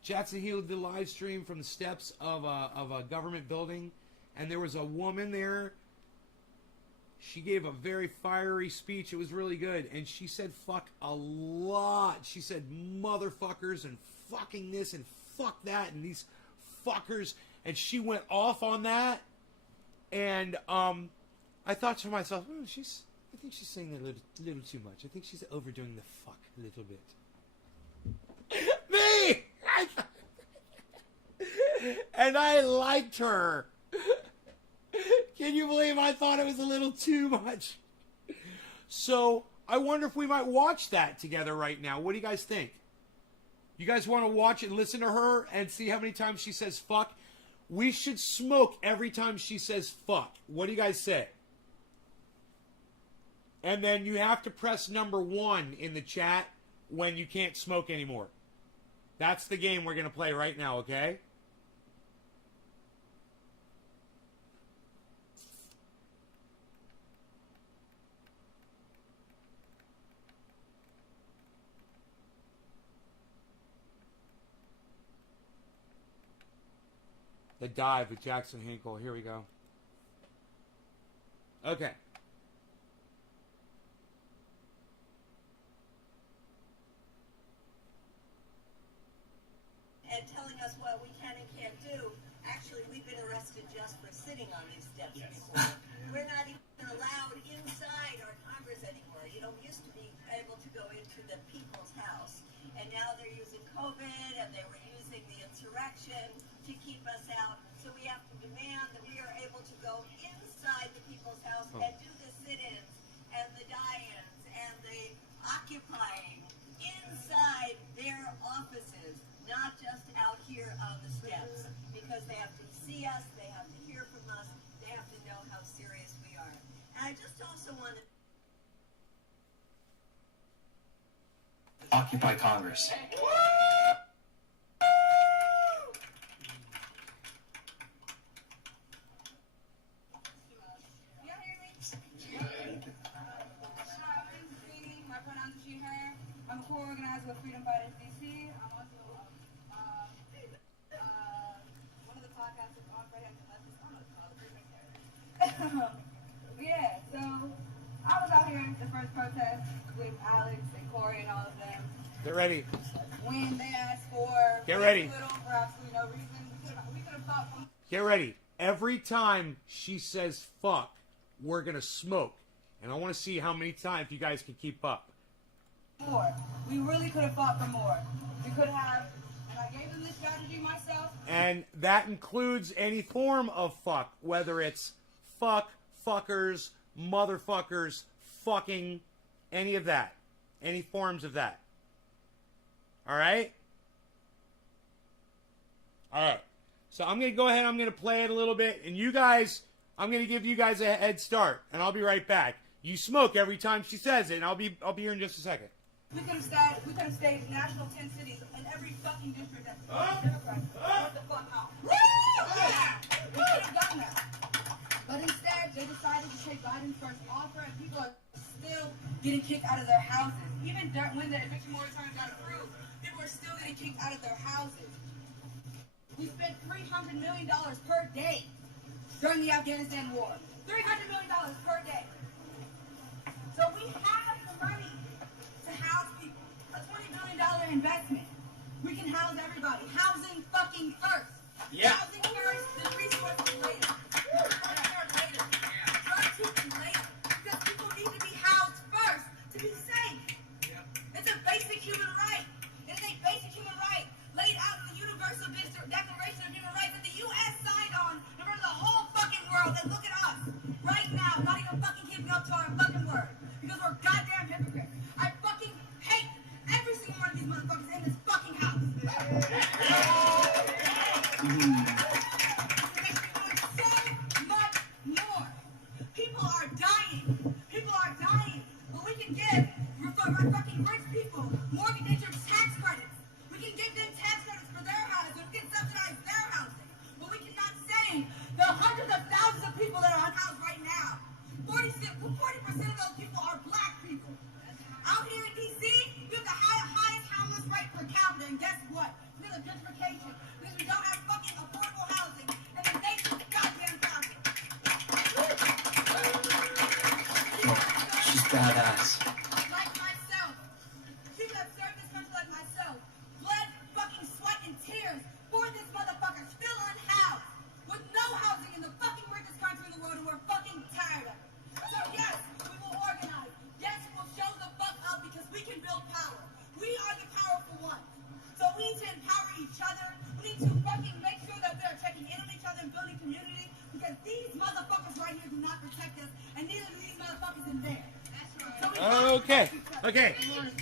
Jackson Hill did the live stream from the steps of a government building, and there was a woman there. She gave a very fiery speech. It was really good, and she said fuck a lot. She said motherfuckers and fucking this and fuck that and these fuckers, and she went off on that. And I thought to myself, I think she's saying a little too much. I think she's overdoing the fuck a little bit. Me! And I liked her. Can you believe I thought it was a little too much? So I wonder if we might watch that together right now. What do you guys think? You guys want to watch it and listen to her and see how many times she says fuck? We should smoke every time she says fuck. What do you guys say? And then you have to press number 1 in the chat when you can't smoke anymore. That's the game we're going to play right now, okay? The Dive with Jackson Hinkle. Here we go. Okay. And telling us what we can and can't do. Actually, we've been arrested just for sitting on these steps before. We're not even allowed inside our Congress anymore. You know, we used to be able to go into the people's house. And now they're using COVID, and they were using the insurrection to keep us out. So we have to demand that we are able to go inside the people's house and do the sit-ins and the die-ins and the occupying inside their offices. Not just out here on the steps, because they have to see us, they have to hear from us, they have to know how serious we are. And I just also want to... Occupy Congress. I'm a co-organizer with Freedom Fighters DC. I'm also one of the podcasters on Fred Hampton Left. I'm not called the yeah, so I was out here at the first protest with Alex and Corey and all of them. Get ready. When they asked for Get ready. for absolutely no reason, we could have thought from Get ready. Every time she says fuck, we're going to smoke. And I want to see how many times you guys can keep up. more. We really could have fought for more. We could have, and I gave them this strategy myself. And that includes any form of fuck, whether it's fuck, fuckers, motherfuckers, fucking, any of that. Any forms of that. Alright? Alright. So I'm going to go ahead, I'm going to play it a little bit, and you guys, I'm going to give you guys a head start, and I'll be right back. You smoke every time she says it, and I'll be here in just a second. We could have stayed national 10 cities in every fucking district that's Democrat. What the fuck out? Yeah! We could have done that. But instead, they decided to take Biden's first offer, and people are still getting kicked out of their houses. Even when the eviction moratorium got approved, people are still getting kicked out of their houses. We spent $300 million per day during the Afghanistan war. $300 million per day. So we have the money to house people. A $20 billion investment. We can house everybody. Housing fucking first. Yeah. Housing first, then resources later. Healthcare later. Drug treatment later. Because people need to be housed first to be safe. It's a basic human right. It is a basic human right laid out in the Universal Declaration of Human Rights that the U.S. signed on in front of the whole fucking world. And look at us right now, not even fucking keeping up to our fucking word. Because we're goddamn hypocrites. I fucking hate every single one of these motherfuckers in this fucking house. It makes me want so much more. People are dying. People are dying. But we can give fucking rich people mortgage interest tax credits. We can give them tax credits for their houses. We can subsidize their housing. But we cannot save the hundreds of thousands of people that are unhoused right now. 40% of those people are black people. Out here in D.C., we have the highest homeless rate per capita. And guess what? Because of gentrification. Because we don't have fucking affordable housing. And the nation's goddamn capital. She's badass. Like myself. People that served this country like myself. Blood, fucking sweat, and tears for this motherfucker. Still unhoused. With no housing in the fucking richest country in the world, and we're fucking tired of it. So yes, we will organize. Yes, we will show the fuck up because we can build power. We are the powerful ones. So we need to empower each other. We need to fucking make sure that we are checking in on each other and building community because these motherfuckers right here do not protect us, and neither do these motherfuckers in there. So we have to Okay. protect each other. Okay.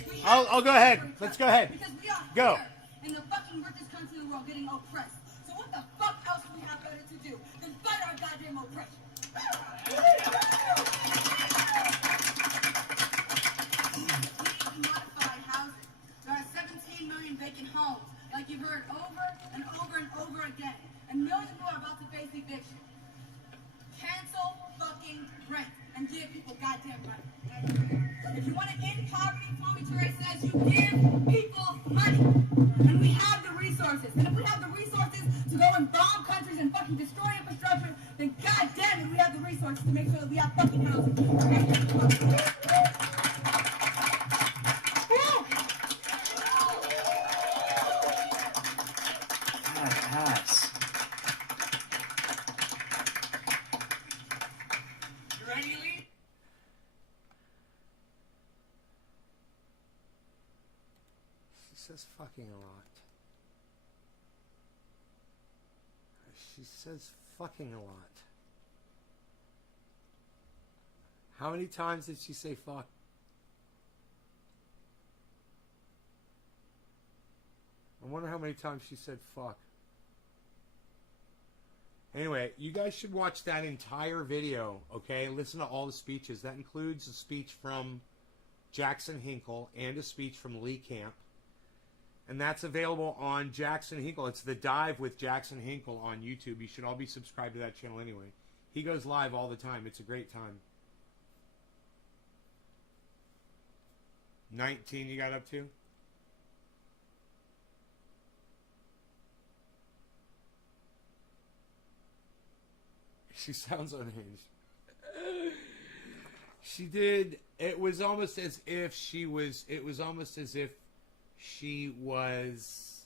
We have I'll to go ahead. protect each Let's other go ahead. Because we are Go. here in the fucking richest country in the world getting oppressed. So what the fuck else do we have better to do than fight our goddamn oppression? We need to modify housing. There are 17 million vacant homes, like you've heard over and over and over again. And millions more are about to face eviction. Cancel fucking rent and give people goddamn money. If you want to end poverty, Tommy Ture says you give people money. And we have the resources. And if we have the resources to go and bomb countries and fucking destroy infrastructure, then goddamn it, we have the resources to make sure that we have fucking housing. Badass. You ready, Lee? She says fucking a lot. She says fucking a lot. How many times did she say fuck? I wonder how many times she said fuck. Anyway, you guys should watch that entire video, okay? Listen to all the speeches. That includes a speech from Jackson Hinkle and a speech from Lee Camp. And that's available on Jackson Hinkle. It's The Dive with Jackson Hinkle on YouTube. You should all be subscribed to that channel anyway. He goes live all the time. It's a great time. 19 you got up to? She sounds unhinged. She did. It was almost as if she was. It was almost as if she was.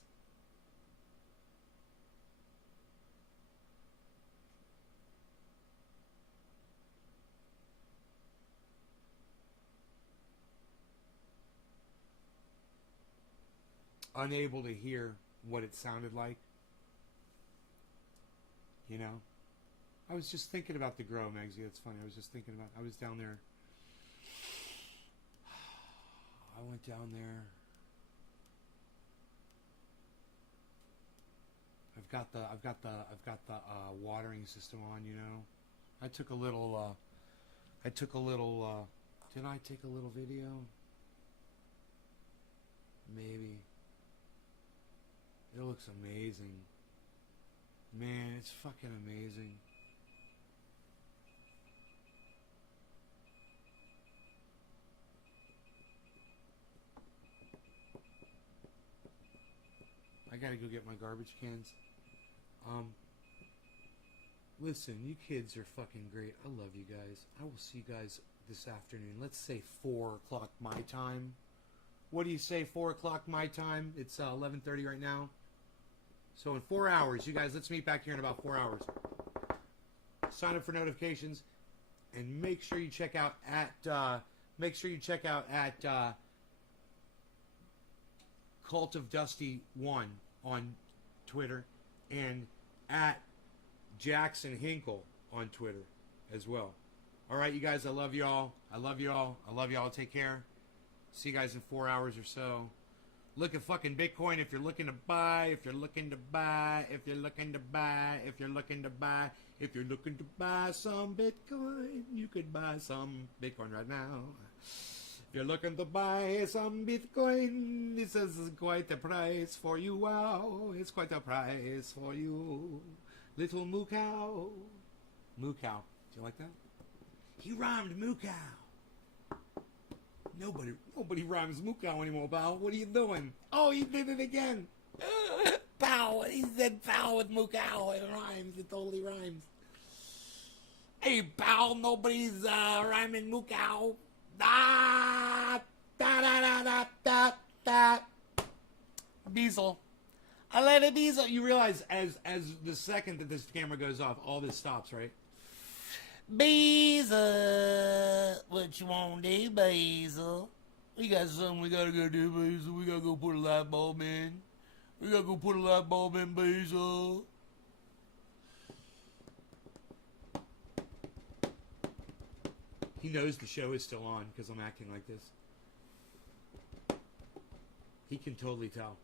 Unable to hear what it sounded like. You know? I was just thinking about the grow, Megsy. It's funny. I was just thinking about. I was down there. I went down there. I've got the watering system on. You know, I took a little. Did I take a little video? Maybe. It looks amazing. Man, it's fucking amazing. gotta go get my garbage cans. Listen, you kids are fucking great. I love you guys. I will see you guys this afternoon. Let's say 4 o'clock my time. What do you say, 4 o'clock my time? It's 11:30 right now. So in 4 hours, you guys, let's meet back here in about 4 hours. Sign up for notifications, and make sure you check out at Cult of Dusty 1 on Twitter, and at Jackson Hinkle on Twitter as well. All right, you guys, I love y'all. I love y'all. I love y'all. Take care. See you guys in 4 hours or so. Look at fucking Bitcoin if you're looking to buy. If you're looking to buy. If you're looking to buy. If you're looking to buy. If you're looking to buy some Bitcoin, you could buy some Bitcoin right now. If you're looking to buy some Bitcoin, this is quite a price for you. Wow, it's quite a price for you. Little moo cow. Moo cow. Do you like that? He rhymed moo cow. Nobody rhymes moo cow anymore, pal. What are you doing? Oh, he did it again. Pow. He said pow with moo cow. It rhymes. It totally rhymes. Hey, pal. Nobody's rhyming moo cow. Da da da da da da da. Beazle. I let it Beazle. You realize as the second that this camera goes off, all this stops, right? Beazle, what you want to do, Beazle? We got something we gotta go do, Beazle. We gotta go put a light bulb in. We gotta go put a light bulb in, Beazle. He knows the show is still on because I'm acting like this. He can totally tell.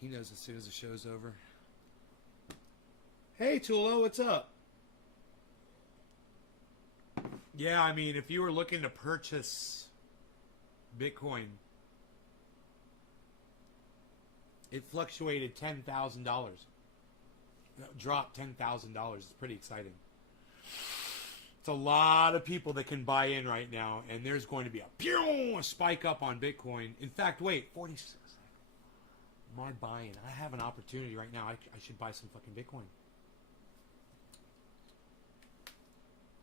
He knows as soon as the show's over. Hey, Tulo, what's up? Yeah, I mean, if you were looking to purchase Bitcoin, it fluctuated $10,000. Dropped $10,000. It's pretty exciting. It's a lot of people that can buy in right now, and there's going to be a spike up on Bitcoin. In fact, wait, 46. Am I buying? I have an opportunity right now. I should buy some fucking Bitcoin.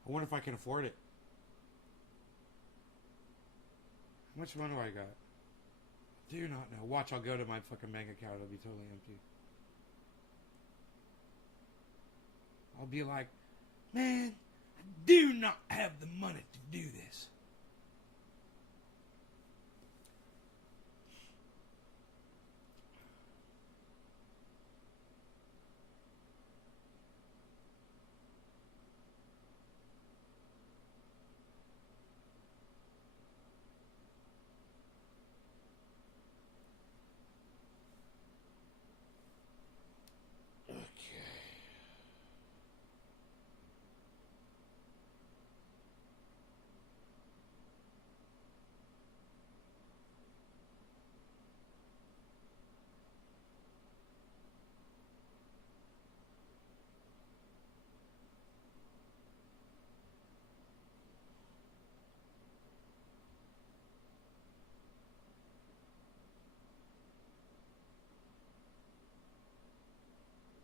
I wonder if I can afford it. How much money do I got? Do not know. Watch, I'll go to my fucking bank account. It'll be totally empty. I'll be like, man, I do not have the money to do this.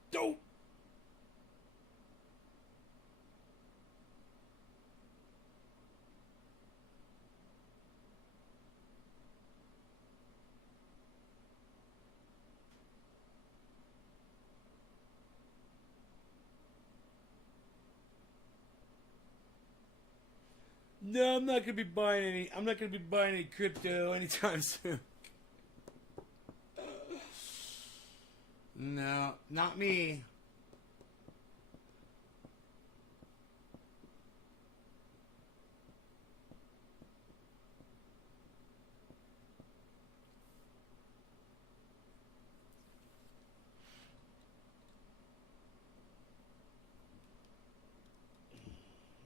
Dope. No, I'm not gonna be buying any. I'm not gonna be buying any crypto anytime soon. No, not me.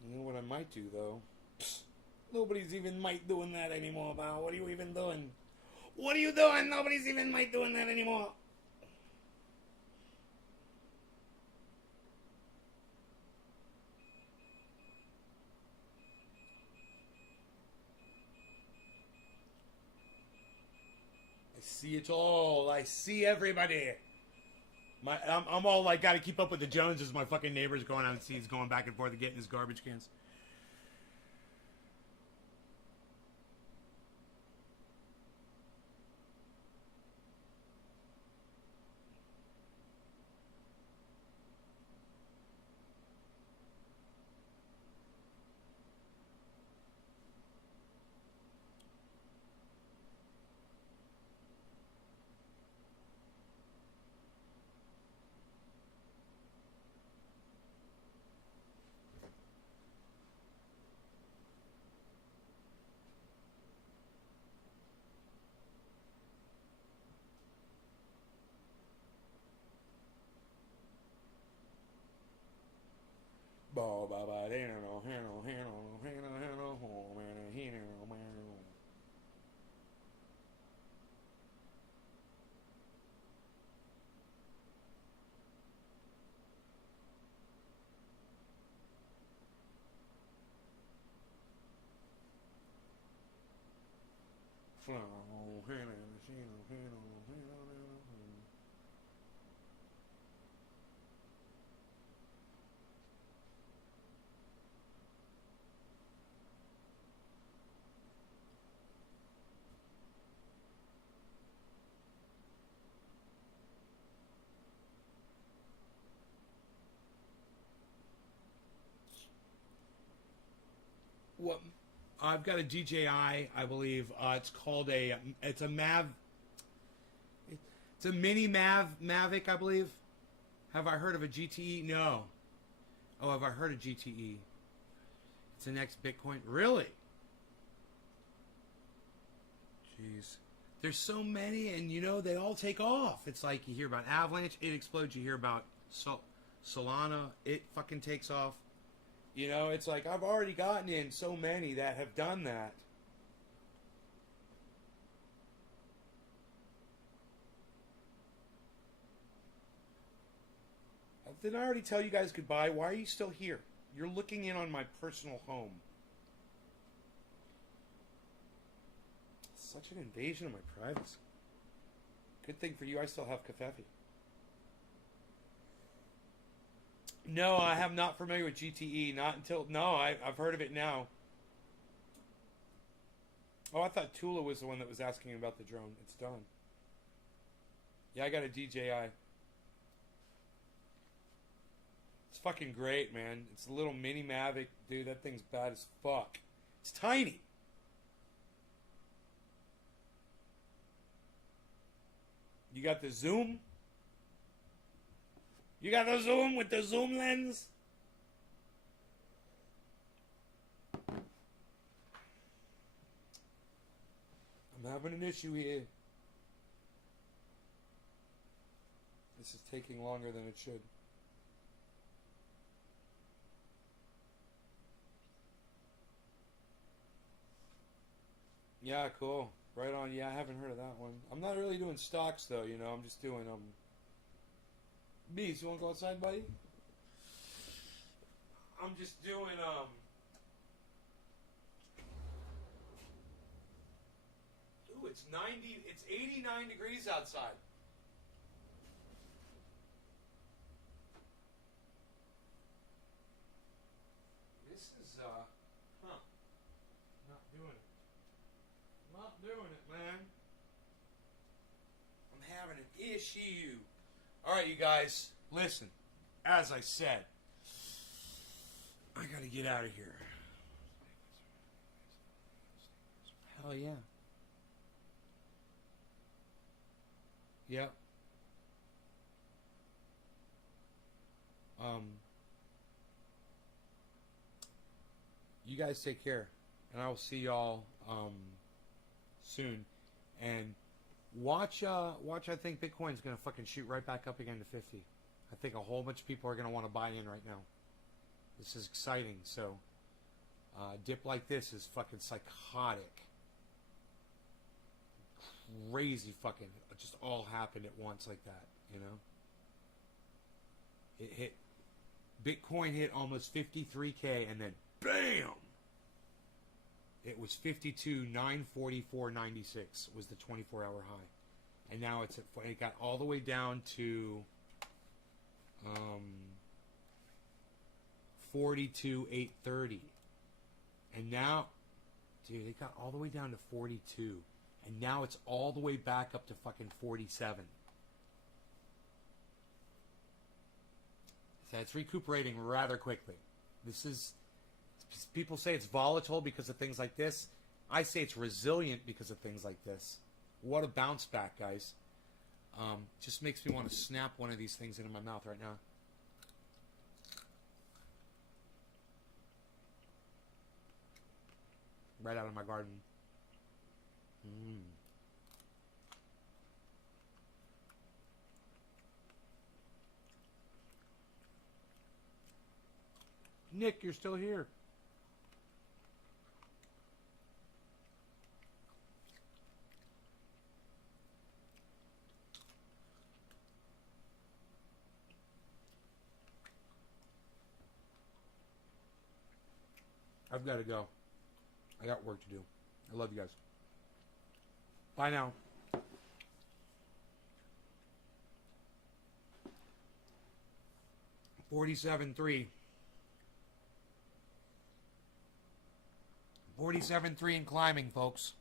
You know what I might do, though? Nobody's even might doing that anymore, pal. What are you even doing? What are you doing? Nobody's even might doing that anymore. see it all. I see everybody. I'm all like, gotta keep up with the Joneses. My fucking neighbor's going out and sees going back and forth and getting his garbage cans. What? I've got a DJI, I believe. It's called it's a mini Mavic, I believe. Have I heard of a GTE? No. Oh, have I heard of GTE? It's the next Bitcoin. Really? Jeez. There's so many, and they all take off. It's like you hear about Avalanche, it explodes. You hear about Solana, it fucking takes off. It's like I've already gotten in so many that have done that. Didn't I already tell you guys goodbye? Why are you still here? You're looking in on my personal home. Such an invasion of my privacy. Good thing for you, I still have Kafefi. No, I am not familiar with GTE. Not until... No, I've heard of it now. Oh, I thought Tula was the one that was asking about the drone. It's done. Yeah, I got a DJI. It's fucking great, man. It's a little mini Mavic. Dude, that thing's bad as fuck. It's tiny. You got the zoom? You got the zoom with the zoom lens? I'm having an issue here. This is taking longer than it should. Yeah, cool. Right on. Yeah, I haven't heard of that one. I'm not really doing stocks though, I'm just doing Bees, you wanna go outside, buddy? I'm just doing Ooh, it's 89 degrees outside. This is not doing it. Not doing it, man. I'm having an issue. Alright, you guys, listen. As I said, I gotta get out of here. Hell yeah. Yep. You guys take care. And I will see y'all soon. And watch I think Bitcoin's gonna fucking shoot right back up again to 50. I think a whole bunch of people are gonna want to buy in right now. This is exciting. So dip like this is fucking psychotic. Crazy fucking just all happened at once like that, It hit Bitcoin hit almost 53K and then bam! It was 52,944.96 was the 24-hour high. And now it got all the way down to 42,830. And now, dude, it got all the way down to 42. And now it's all the way back up to fucking 47. So it's recuperating rather quickly. This is, people say it's volatile because of things like this. I say it's resilient because of things like this. What a bounce back, guys. Just makes me want to snap one of these things into my mouth right now. Right out of my garden. Nick, you're still here. I've got to go. I got work to do. I love you guys. Bye now. 47.3. 47.3 and climbing, folks.